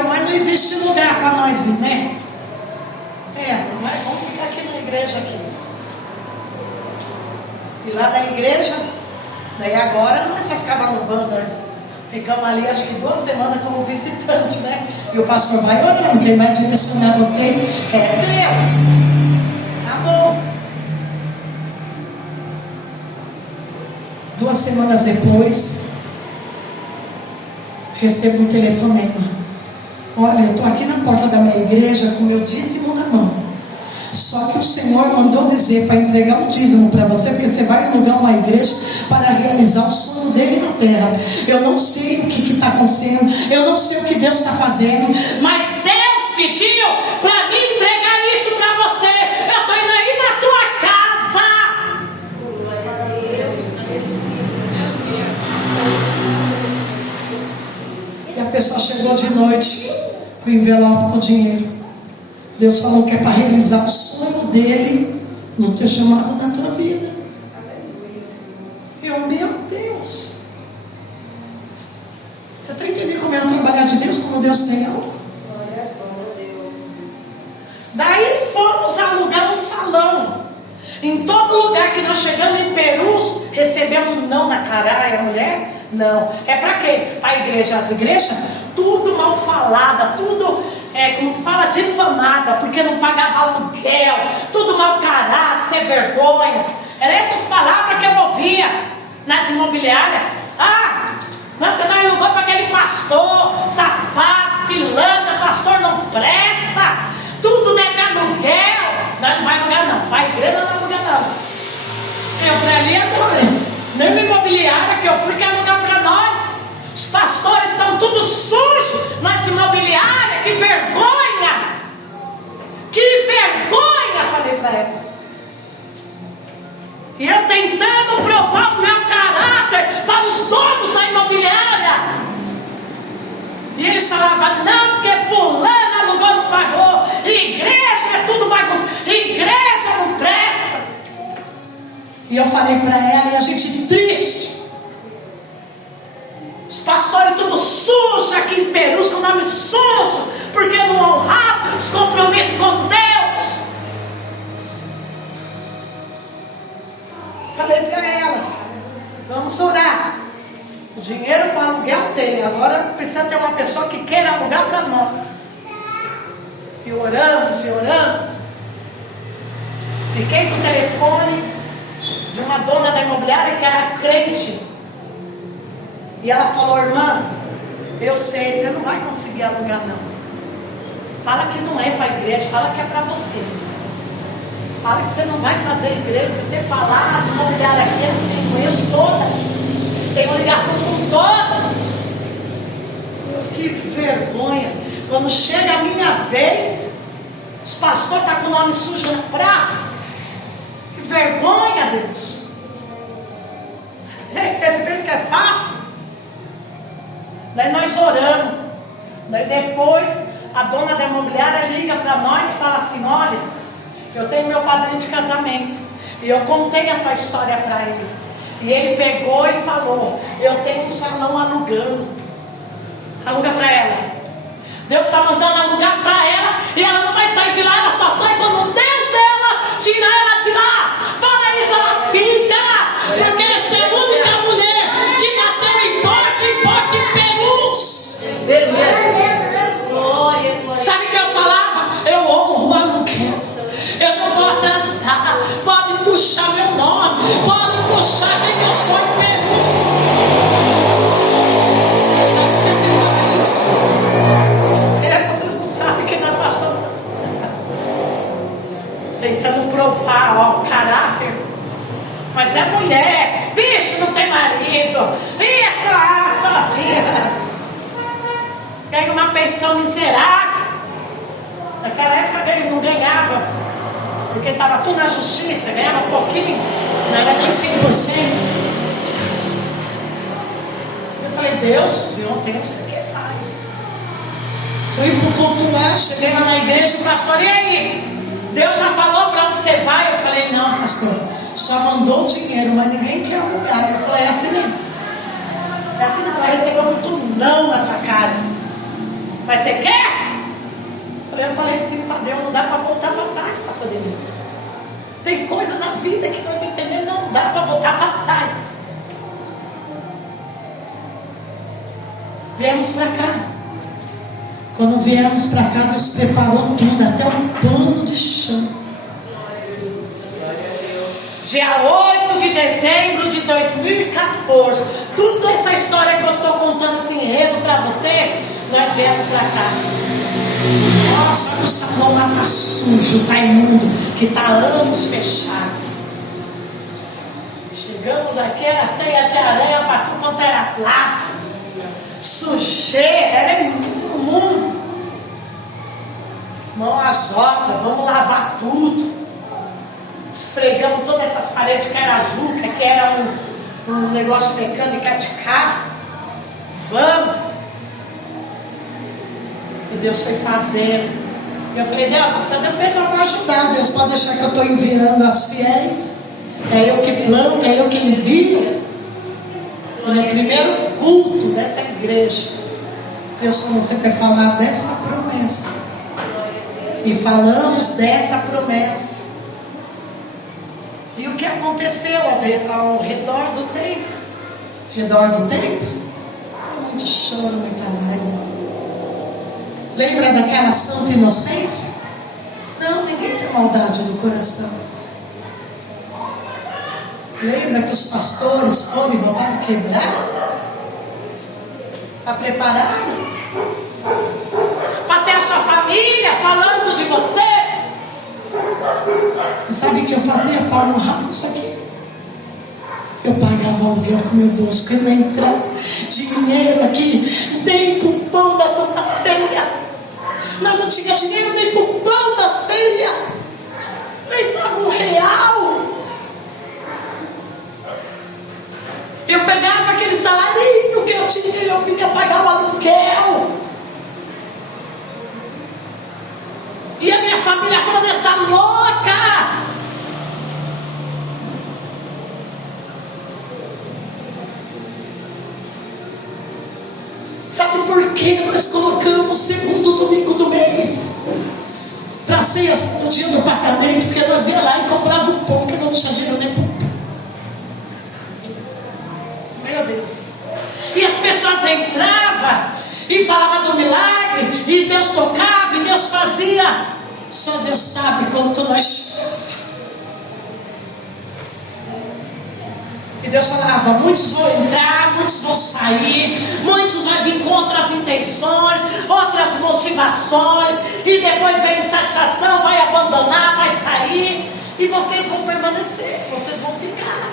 Mas não existe lugar para nós ir, né? Mas vamos ficar aqui na igreja aqui. E lá na igreja, daí agora nós só ficava no banco, nós ficamos ali acho que 2 semanas como visitante, né? E o pastor vai orando, quem vai direcionar vocês é Deus. Tá bom. 2 semanas depois, recebo um telefonema. Olha, eu estou aqui na porta da minha igreja com o meu dízimo na mão. Só que o Senhor mandou dizer para entregar o dízimo para você, porque você vai alugar uma igreja para realizar o sonho dele na terra. Eu não sei o que está acontecendo, eu não sei o que Deus está fazendo, mas Deus pediu para mim entregar isso para você. Eu estou indo aí na tua casa. Glória a Deus. E a pessoa chegou de noite com o envelope com dinheiro. Deus falou que é para realizar o sonho dele no teu chamado, na tua vida. Meu Deus. Você está entendendo como é o trabalhar de Deus, como Deus tem algo? Daí fomos alugar um salão. Em todo lugar que nós chegamos em Perus, recebemos um não na caralho, a mulher? Não. É para quê? Para a igreja. As igrejas, tudo mal falada, tudo, como que fala, difamada, porque não pagava aluguel, tudo mal carado, sem vergonha. Eram essas palavras que eu ouvia nas imobiliárias. Nós alugou para aquele pastor, safado, pilantra, pastor não presta, tudo deve aluguel. Nós não vai alugar não, vai à igreja não vai alugar não. Eu falei ali agora, nem uma imobiliária que eu fui quer alugar para nós. Os pastores estão tudo sujos nas imobiliárias, que vergonha! Que vergonha, falei para ela. E eu tentando provar o meu caráter para os donos da imobiliária. E eles falavam, não, porque fulano alugou, não pagou. Igreja é tudo bagunça. Igreja não presta. E eu falei para ela, e a gente triste. Os pastores tudo sujo aqui em Perus, com o nome sujo, porque não honravam os compromissos com Deus. Falei para ela, vamos orar. O dinheiro para aluguel tem, agora precisa ter uma pessoa que queira alugar para nós. E oramos, e oramos. Fiquei com o telefone de uma dona da imobiliária que era crente. E ela falou, irmã, eu sei, você não vai conseguir alugar não. Fala que não é para a igreja, fala que é para você. Fala que você não vai fazer igreja, que você falar, as imobiliárias aqui, eu sei, conheço todas. Tenho ligação com todas. Que vergonha. Quando chega a minha vez, os pastores estão com o nome sujo na praça. Que vergonha, Deus. Você pensa que é fácil? Daí nós oramos. Daí depois a dona da imobiliária liga para nós e fala assim, olha, eu tenho meu padrinho de casamento. E eu contei a tua história para ele. E ele pegou e falou, eu tenho um salão alugando. Aluga para ela. Deus está mandando alugar para ela. E ela não vai sair de lá. Ela só sai quando o Deus dela tira ela de lá. Fala isso, ela fica. Porque essa é a única mulher que bateu em porta em Perus. Sabe o que eu falava? Eu amo o aluguel. Eu não vou atrasar. Pode puxar meu nome. Pode puxar quem eu sou em Perus. Sabe por que você fala isso? Vocês não sabem que nós passamos tentando provar o caráter. Mas é mulher. Bicho, não tem marido. Bicho, sozinha. Ganha uma pensão miserável. Naquela época ele não ganhava, porque estava tudo na justiça, ganhava um pouquinho, não era nem 100%. Eu falei, Deus, o Senhor tem o que faz. Fui para o culto lá, cheguei lá na igreja, o pastor, e aí? Deus já falou para onde você vai? Eu falei, não, pastor, só mandou o dinheiro, mas ninguém quer alugar. Eu falei, é assim mesmo. É assim mesmo, você vai receber muito não na tua cara. Mas você quer? Eu falei assim para Deus, não dá para voltar para trás, pastor Denilton. Tem coisa na vida que nós entendemos, não dá para voltar para trás. Viemos para cá. Quando viemos para cá, Deus preparou tudo, até um pano de chão. Dia 8 de dezembro de 2014. Toda essa história que eu estou contando assim, enredo para você, nós viemos para cá. Nossa, o salão lá está sujo, está imundo, que está anos fechado. Chegamos aqui, era teia de areia para tudo quanto era lado. Sujeira, era imundo. Mão às obras, vamos lavar tudo. Esfregamos todas essas paredes que era azul, que era um negócio mecânico de carro. Vamos. E Deus foi fazendo. E eu falei, Deus, não precisa das pessoas para ajudar. Deus pode deixar que eu estou enviando as fiéis. É eu que planto, é eu que envio. E no primeiro culto dessa igreja, Deus falou, você quer falar dessa promessa. E falamos dessa promessa. E o que aconteceu ao redor do templo? Redor do templo? Muito choro, muita lágrima. Lembra daquela santa inocência? Não, ninguém tem maldade no coração. Lembra que os pastores foram e voltaram quebrados? Está preparado? Para ter a sua família falando de você. E sabe o que eu fazia? Paulo, rápido isso aqui. Eu pagava aluguel com meu bolso, que não entrava dinheiro aqui, nem pro pão da Santa Ceia. Não tinha dinheiro nem pro pão da ceia. Não entrava R$1. Eu pegava aquele salarinho que eu tinha e eu vinha pagar o aluguel. E a minha família falando, essa louca. Sabe por que nós colocamos o segundo domingo do mês para ceia no dia do pagamento? Porque nós ia lá e comprava o pão, que não tinha dinheiro nem para o pão. Meu Deus. E as pessoas entravam e falavam do milagre, e Deus tocava, e Deus fazia. Só Deus sabe quanto nós. E Deus falava, muitos vão entrar, muitos vão sair, muitos vão vir com outras intenções, outras motivações, e depois vem insatisfação, vai abandonar, vai sair, e vocês vão permanecer, vocês vão ficar.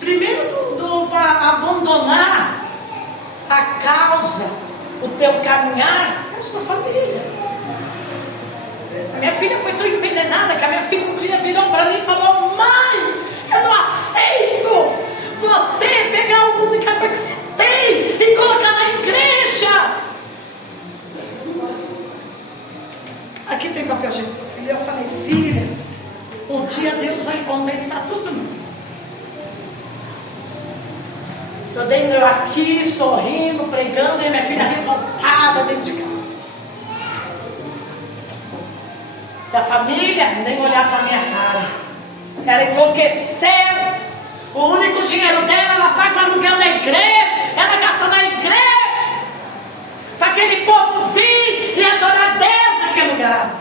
Primeiro para abandonar a causa, o teu caminhar, é a sua família. A minha filha foi tão envenenada que a minha filha um dia virou para mim e falou, mãe, eu não aceito você pegar a única coisa que você tem e colocar na igreja. Aqui tem papel de filha. Eu falei, filha, um dia Deus vai compensar tudo isso. Estou dentro eu aqui, sorrindo, pregando, e minha filha revoltada dentro de casa. Da família, nem olhar para a minha cara. Ela enlouqueceu. O único dinheiro dela, ela paga o aluguel da igreja, ela gasta na igreja, para aquele povo vir e adorar Deus naquele lugar.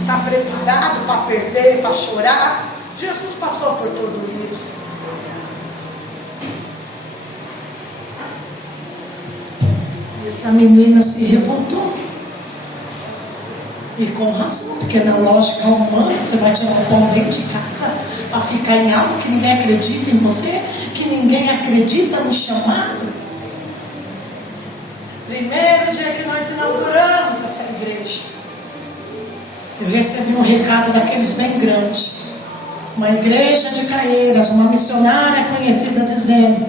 Está preparado para perder, para chorar? Jesus passou por tudo isso. E essa menina se revoltou. E com razão, porque na lógica humana você vai tirar o pão dentro de casa para ficar em algo que ninguém acredita em você, que ninguém acredita no chamado. Primeiro dia que nós inauguramos essa igreja, eu recebi um recado daqueles bem grandes. Uma igreja de Caieiras, uma missionária conhecida dizendo,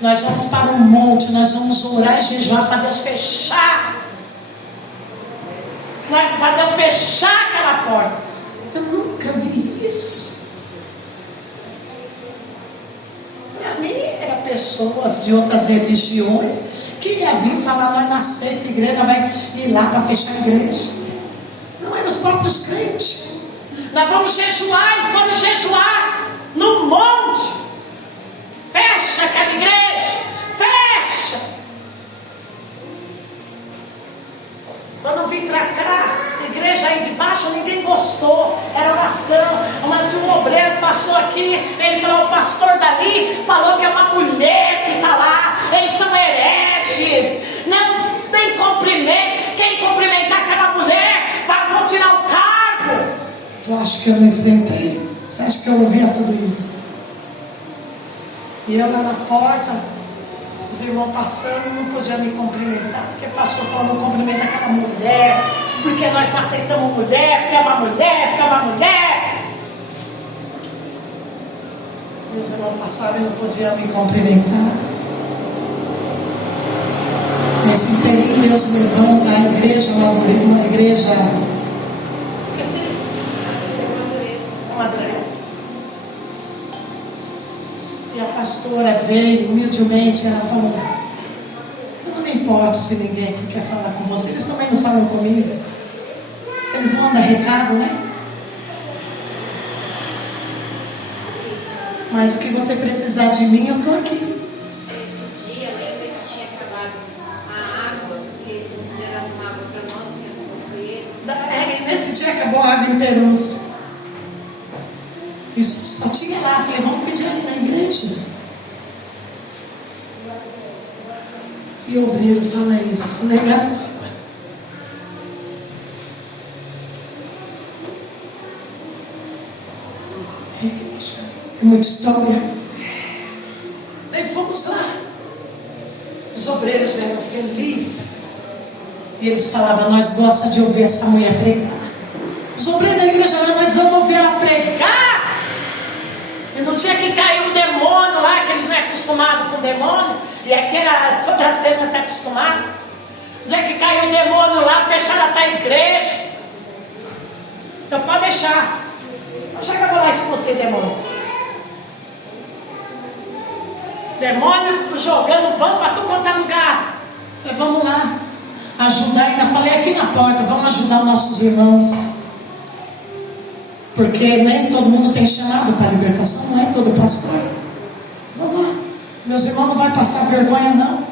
nós vamos para um monte, nós vamos orar e jejuar para Deus fechar. Para Deus fechar aquela porta. Eu nunca vi isso. Para mim eram pessoas de outras religiões que iam vir falar, nós na sexta igreja vai ir lá para fechar a igreja. Não eram os próprios crentes. Nós vamos jejuar e foram jejuar no monte. Fecha aquela igreja. Fecha. Quando vim para cá, a igreja aí de baixo, ninguém gostou. Era oração. Mas um obreiro passou aqui. Ele falou, o pastor dali falou que é uma mulher que está lá. Eles são hereges. Não tem cumprimento. Quem cumprimentar aquela mulher, vão tirar o cargo. Tu acha que eu não enfrentei? Você acha que eu ouvia tudo isso? E eu lá na porta, os irmãos passando, não podia me cumprimentar, porque o pastor falou, não cumprimenta aquela mulher, porque nós não aceitamos mulher, porque é uma mulher, porque é uma mulher. Os irmãos passavam e não podiam me cumprimentar. Nesse inteirinho, Deus me levanta a igreja, uma igreja. Esqueci. Madureira. E a pastora veio, humildemente, ela falou: eu não me importo se ninguém aqui quer falar com você. Eles também não falam comigo. Eles mandam recado, né? Mas o que você precisar de mim, eu estou aqui. Esse dia, lembra que tinha acabado a água, porque não era uma água para nós, que era eles. Nesse dia acabou a água em Perus. Isso só tinha lá. Falei: vamos pedir ali na igreja. E o obreiro fala isso, negado. Igreja. É muita história. Daí fomos lá. Os obreiros eram felizes. E eles falavam: nós gostamos de ouvir essa mulher pregar. Os obreiros da igreja falavam: nós vamos ouvir ela pregar. E não tinha que cair um demônio lá, que eles não é acostumados com demônio. E aqui toda a cena está acostumada. Não tinha que cair um demônio lá, fecharam até a igreja. Então pode deixar. Eu já vou lá expulsar demônio. Demônio jogando pão para tudo quanto é lugar. Falei: vamos lá ajudar. Ainda falei aqui na porta: vamos ajudar os nossos irmãos. Porque nem todo mundo tem chamado para a libertação. Não é todo pastor. Vamos lá. Meus irmãos não vão passar vergonha, não.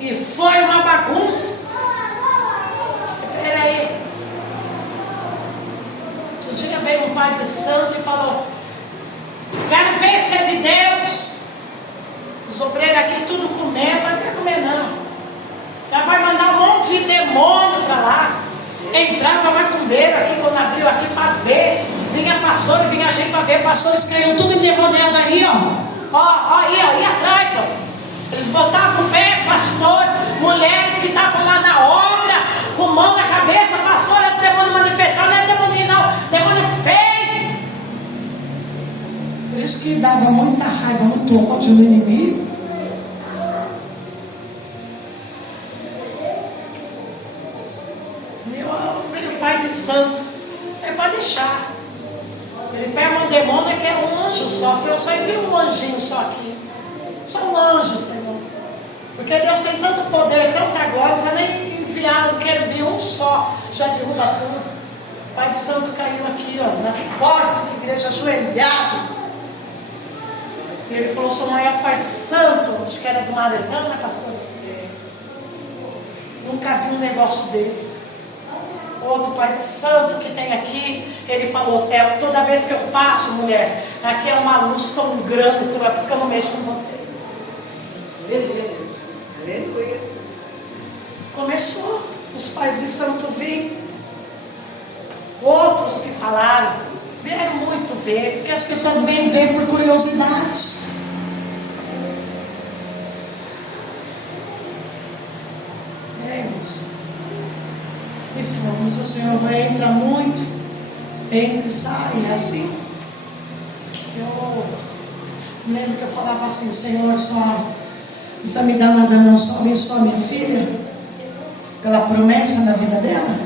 E foi uma bagunça. Peraí. Outro dia veio um pai de santo e falou: quero ver se é de Deus. Os obreiros aqui tudo comendo, não vai comer não. Já vai mandar um monte de demônio para lá. Entrava macumbeiro aqui, quando abriu aqui para ver. Vinha pastor e vinha gente para ver. Pastores caíam tudo endemoniado aí, ó. Ó, aí atrás, ó. Eles botavam o pé, pastor, mulheres que estavam lá na obra, com mão na cabeça, pastor, esse demônio manifestado, não é demônio não, demônio feio. Por isso que dava muita raiva, muito ódio no inimigo. Meu pai de santo, ele pode deixar. Ele pega um demônio que é um anjo só. Se eu só envio um anjinho só aqui, só um anjo, Senhor. Porque Deus tem tanto poder, tanta glória, não precisa nem enviar um querubim, um só, já derruba tudo. O pai de santo caiu aqui, ó, na porta da igreja, ajoelhado. E ele falou: sou o maior pai de santo. Acho que era do Maretão, né, pastor? Nunca vi um negócio desse. Outro pai de santo que tem aqui, ele falou: toda vez que eu passo, mulher, aqui é uma luz tão grande, Senhor, é por isso que eu não mexo com vocês. Aleluia. Começou, os pais de santo viram. Outros que falaram, vieram muito ver, porque as pessoas vêm ver por curiosidade. E fomos. O Senhor entra muito, entra e sai, é assim. Eu lembro que eu falava assim: Senhor, só não precisa me dar nada não, só abençoa minha filha, pela promessa na vida dela.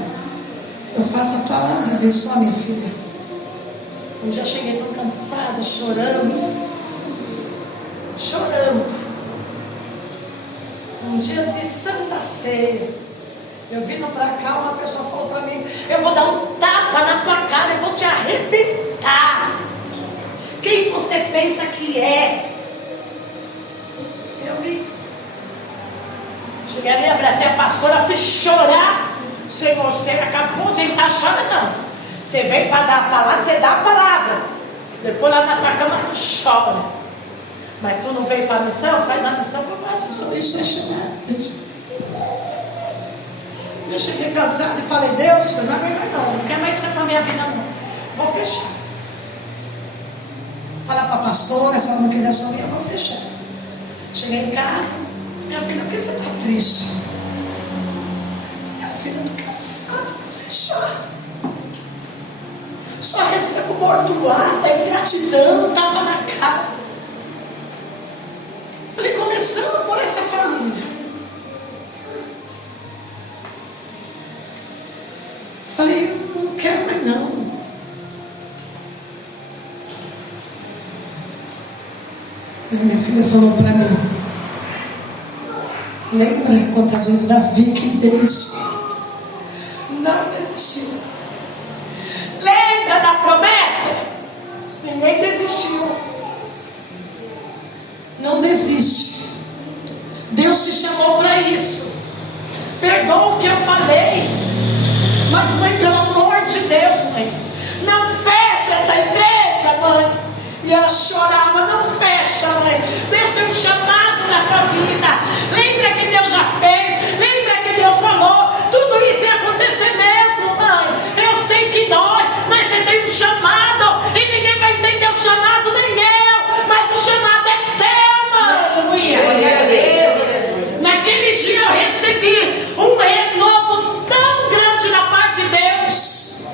Eu faço a palavra, abençoa minha filha. Um dia cheguei tão cansada, chorando. Um dia de Santa Ceia, eu vindo para cá, uma pessoa falou para mim: eu vou dar um tapa na tua cara, eu vou te arrebentar. Quem você pensa que é? Eu vi. Cheguei ali, abracei a pastora, fui chorar. Senhor, você acabou de entrar chorando. Você veio para dar a palavra, você dá a palavra. Depois lá na tua cama tu chora. Mas tu não veio para a missão? Faz a missão para nós. Isso é chamado. Eu cheguei cansado e falei: Deus, não vai mais não quero mais isso para a minha vida não. Vou fechar. Falar para a pastora, se ela não quiser só eu vou fechar. Cheguei em casa: minha filha, por que você está triste? Minha filha, eu estou cansada, vou fechar. Só recebo bordoada, ingratidão, tapa na cara. Falei, começando por essa família. Falei, não quero mais não. E minha filha falou para mim, lembra quantas vezes Davi quis desistir? Não desistiu. Lembra da promessa? Ninguém desistiu. Não desiste. Deus te chamou para isso. Perdoa o que eu falei. Mas mãe, pelo amor de Deus, mãe, não fecha essa igreja, mãe. E ela chorava, não fecha, mãe. Deus tem um chamado na tua vida. Lembra que Deus já fez. Lembra que Deus falou. Tudo isso ia acontecer mesmo, mãe. Eu sei que dói, mas você tem um chamado. E ninguém vai entender o chamado, nem eu. Mas o chamado é teu, mãe. Aleluia. Naquele dia eu recebi um renovo tão grande da parte de Deus.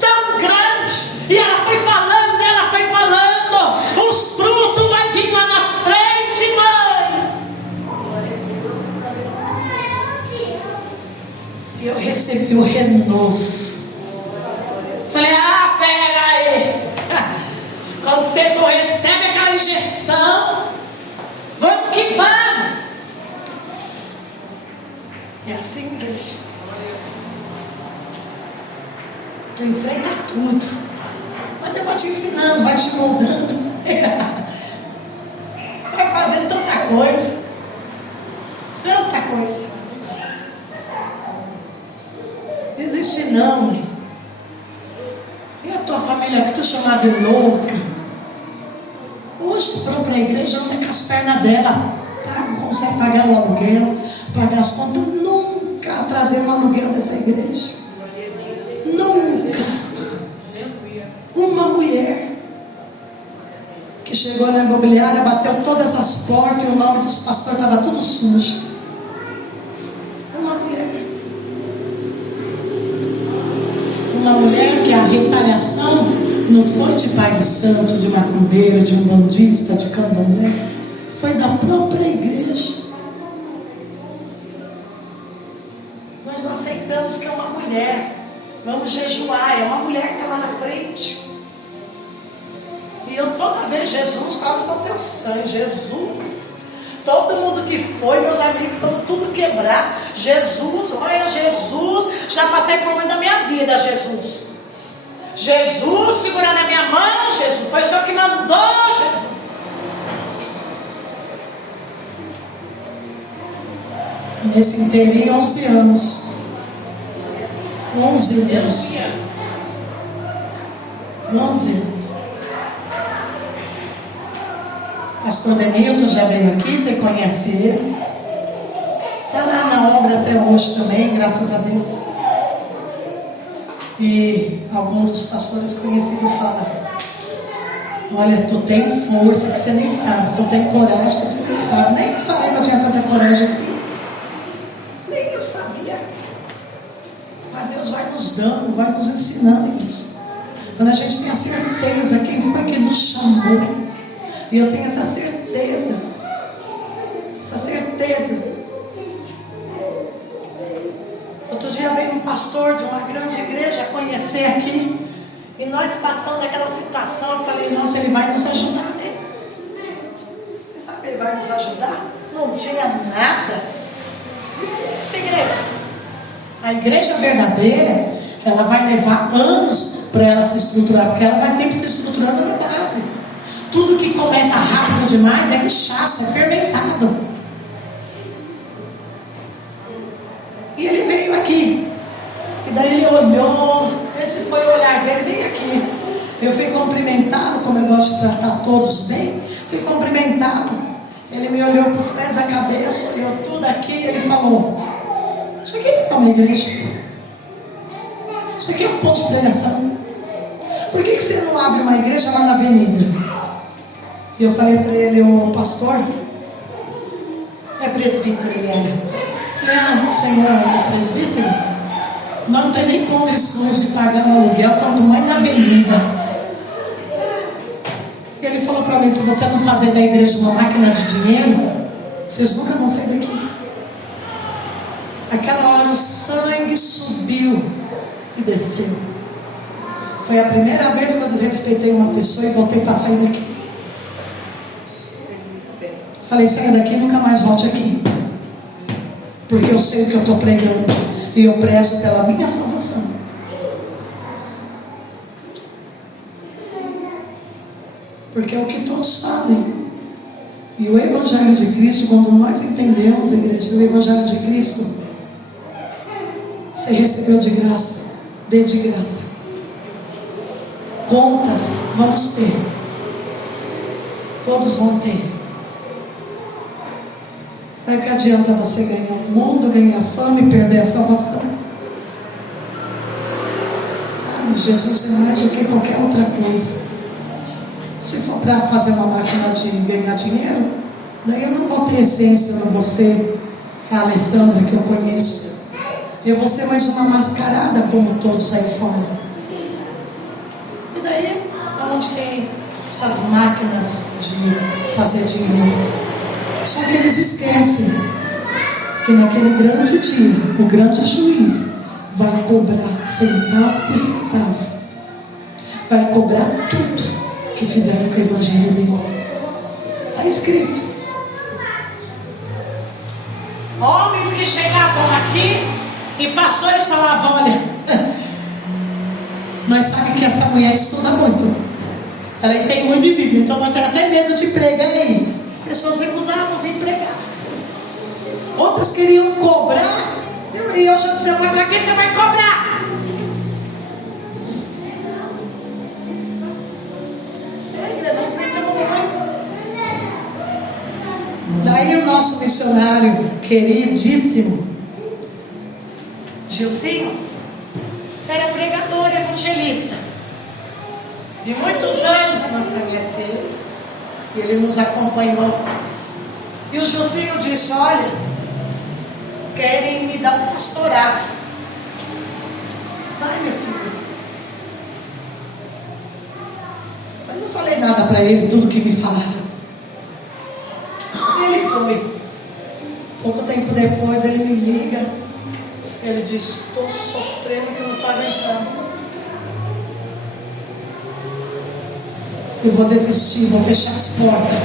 Tão grande. E ela foi falando. Os frutos vai vir lá na frente, mãe. E eu recebi o renovo. Falei, pera aí. Quando tu recebe aquela injeção, vamos que vamos. É assim, igreja. Tu enfrenta tudo. Mas Deus vai te ensinando, vai te moldando. Vai fazer tanta coisa. Tanta coisa. Desiste não, mãe. E a tua família que tu chamada de louca? Hoje para a igreja anda com as pernas dela. Consegue pagar o aluguel, pagar as contas. Nunca trazer um aluguel dessa igreja. Nunca. Uma mulher que chegou na imobiliária, bateu todas as portas e o nome dos pastores estava tudo sujo. Uma mulher. Uma mulher que a retaliação não foi de pai de santo, de macumbeiro, de umbandista, de candomblé. Foi da própria igreja. Nós não aceitamos que é uma mulher. Vamos jejuar, é uma mulher que está lá na frente. E eu toda vez, Jesus, falo com o teu sangue, Jesus. Todo mundo que foi, meus amigos estão tudo quebrado. Jesus, olha Jesus, já passei por muito da minha vida, Jesus. Jesus segurando a minha mão, Jesus. Foi o Senhor que mandou, Jesus. Nesse inteirinho, 11 anos. 11 anos. 11 anos. Pastor Denilton já veio aqui, você conhece ele. Está lá na obra até hoje também, graças a Deus. E alguns dos pastores conhecidos falam: olha, tu tem força que você nem sabe, tu tem coragem que tu nem sabe. Nem eu sabia que eu tinha tanta coragem assim. Nem eu sabia. Mas Deus vai nos dando, vai nos ensinando isso. Quando a gente tem a certeza quem foi que nos chamou. E eu tenho essa certeza. Essa certeza. Outro dia veio um pastor de uma grande igreja conhecer aqui. E nós passando aquela situação, eu falei, nossa, ele vai nos ajudar, né? Você sabe que ele vai nos ajudar? Não tinha nada. Essa igreja. A igreja verdadeira, ela vai levar anos para ela se estruturar, porque ela vai sempre se estruturando na base. Tudo que começa rápido demais é inchaço, é fermentado. E ele veio aqui. E daí ele olhou. Esse foi o olhar dele, bem aqui. Eu fui cumprimentado, como eu gosto de tratar todos bem. Fui cumprimentado. Ele me olhou para os pés, a cabeça, olhou tudo aqui. E ele falou: isso aqui não é uma igreja. Isso aqui é um ponto de pregação. Por que você não abre uma igreja lá na avenida? E eu falei para ele: o pastor é presbítero, ele era. Eu falei: Senhor, ele é presbítero? Nós não temos nem condições de pagar o aluguel, quanto mais na avenida. E ele falou para mim: se você não fazer da igreja uma máquina de dinheiro, vocês nunca vão sair daqui. Aquela hora o sangue subiu e desceu. Foi a primeira vez que eu desrespeitei uma pessoa e voltei para sair daqui. Fez muito bem. Falei: saia daqui e nunca mais volte aqui. Porque eu sei o que eu estou pregando. E eu prezo pela minha salvação. Porque é o que todos fazem. E o Evangelho de Cristo, quando nós entendemos, igreja, o Evangelho de Cristo, você recebeu de graça, dê de graça. Contas vamos ter. Todos vão ter. Mas que adianta você ganhar o mundo, ganhar fama e perder a salvação? Sabe, Jesus é mais do que qualquer outra coisa. Se for para fazer uma máquina de ganhar dinheiro, daí eu não vou ter essência, eu não vou ser a Alessandra que eu conheço. Eu vou ser mais uma mascarada como todos aí fora. E daí, aonde tem essas máquinas de fazer dinheiro? Só que eles esquecem que naquele grande dia, o grande juiz vai cobrar centavo por centavo. Vai cobrar tudo que fizeram com o evangelho dele. Está escrito. Homens que chegavam aqui e pastores falavam: olha, nós sabemos que essa mulher estuda muito. Ela tem muito de Bíblia, então vai ter até medo de pregar aí. Pessoas recusavam vir pregar. Outras queriam cobrar. E eu já dizia: mas para que você vai cobrar? Não enfrentamos muito. Daí o nosso missionário queridíssimo Gilcinho era pregador, evangelista. De muitos anos nós conhecemos. E ele nos acompanhou. E o Gilcinho disse: olha, querem me dar um pastorado. Vai, meu filho. Mas não falei nada para ele, tudo que me falaram. E ele foi. Pouco tempo depois ele me liga. Ele diz: estou sofrendo que não está aguentando. Eu vou desistir, vou fechar as portas.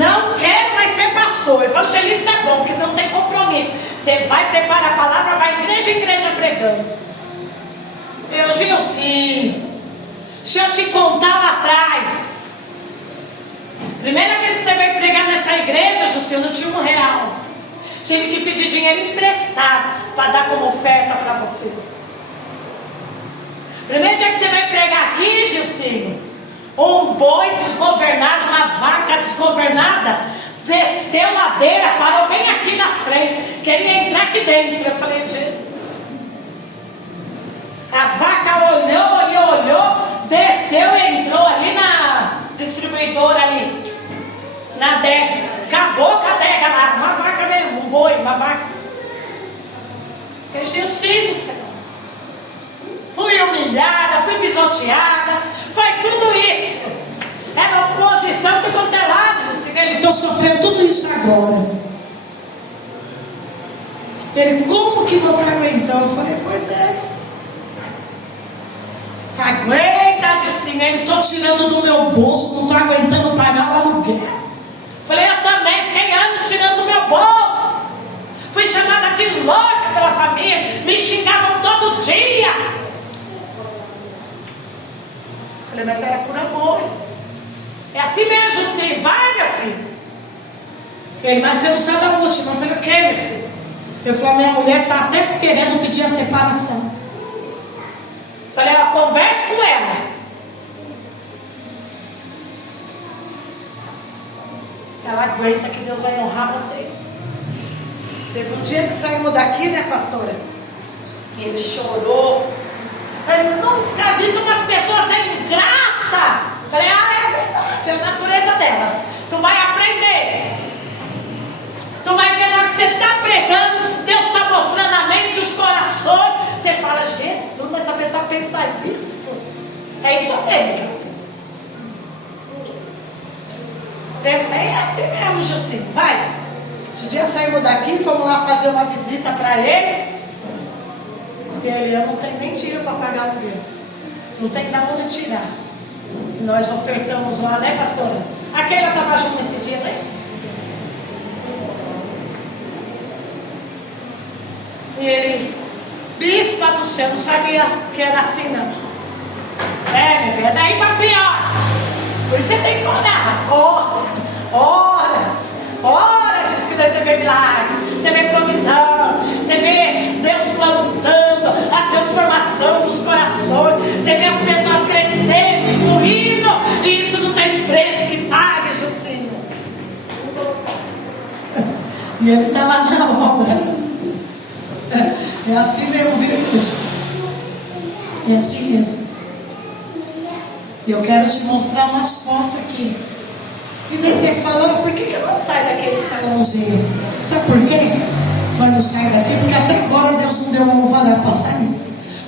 não quero mais ser pastor. Evangelista é bom, porque você não tem compromisso. Você vai preparar a palavra, vai igreja em igreja pregando. Eu digo sim. Deixa eu te contar lá atrás. Primeira vez que você veio pregar nessa igreja, Jussi, eu não tinha R$1. Tive que pedir dinheiro emprestado para dar como oferta para você. Primeiro dia que você veio pregar aqui, Gilcinho, um boi desgovernado, uma vaca desgovernada, desceu ladeira, parou bem aqui na frente, queria entrar aqui dentro. Eu falei: Jesus. A vaca olhou, desceu e entrou ali na distribuidora ali, na adega. Acabou com a adega lá, uma vaca mesmo, um boi, uma vaca. Eu disse: Gilcinho, Senhor, fui humilhada, fui pisoteada, foi tudo isso. Era oposição de quanto é lado. Estou sofrendo tudo isso agora. Ele: como que você aguentou? Eu falei: pois é. Aguenta, Gilcinho. Ele: estou tirando do meu bolso, não estou aguentando pagar o aluguel. Falei: eu também fiquei anos tirando do meu bolso. Fui chamada de louca pela família, me xingavam todo dia. Falei: mas era por amor. É assim mesmo, sim. Vai, meu filho. Ele: mas você não sabe a última. Eu falei: o que, meu filho? Eu falei: minha mulher está até querendo pedir a separação. Falei: ó, converse com ela. Ela aguenta que Deus vai honrar vocês. Teve um dia que saímos daqui, né, pastora? E ele chorou. Eu nunca vi como as pessoas são ingratas. Falei: é verdade, é a natureza delas. Tu vai aprender. Tu vai ver na hora que você está pregando, Deus está mostrando a mente, os corações. Você É esotérica. É assim mesmo, Jucinho. Vai. Outro dia saímos daqui, fomos lá fazer uma visita para ele. E ele, eu não tenho nem dinheiro para pagar o aluguel. Não tem da onde tirar. E nós ofertamos lá, né, pastora? A Keila estava junto nesse dia, né? E ele, bispa do céu, não sabia que era assim, não. Minha filha, daí para pior. Por isso você tem que orar. Ora, Jesus, que daí você vê milagre, você vê provisão, você vê Deus plantando a transformação dos corações, você vê as pessoas crescendo e fluindo, e isso não tem preço que pague, Jucinho. E ele está lá na obra. É assim mesmo, viu, igreja? É assim mesmo. E eu quero te mostrar umas fotos aqui. E daí você fala, por que eu não saio daquele salãozinho? Sabe por quê? Nós não saímos daqui, porque até agora Deus não deu um alvará para sair.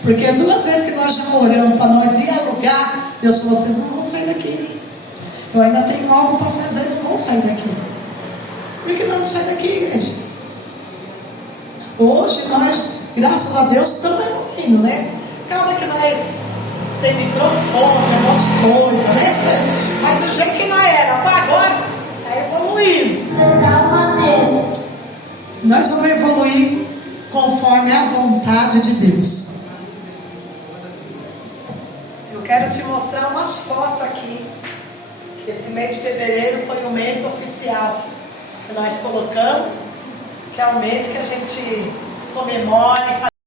Porque 2 vezes que nós já oramos para nós ir alugar, Deus falou, vocês não vão sair daqui. Eu ainda tenho algo para fazer, não vão sair daqui. Por que nós não saímos daqui, igreja? Hoje nós, graças a Deus, estamos evoluindo, né? Calma que nós tem microfone, um monte de coisa, né? Mas do jeito que nós éramos agora, está evoluindo. Nós vamos evoluir conforme a vontade de Deus. Eu quero te mostrar umas fotos aqui. Esse mês de fevereiro foi o mês oficial que nós colocamos, que é o mês que a gente comemora e faz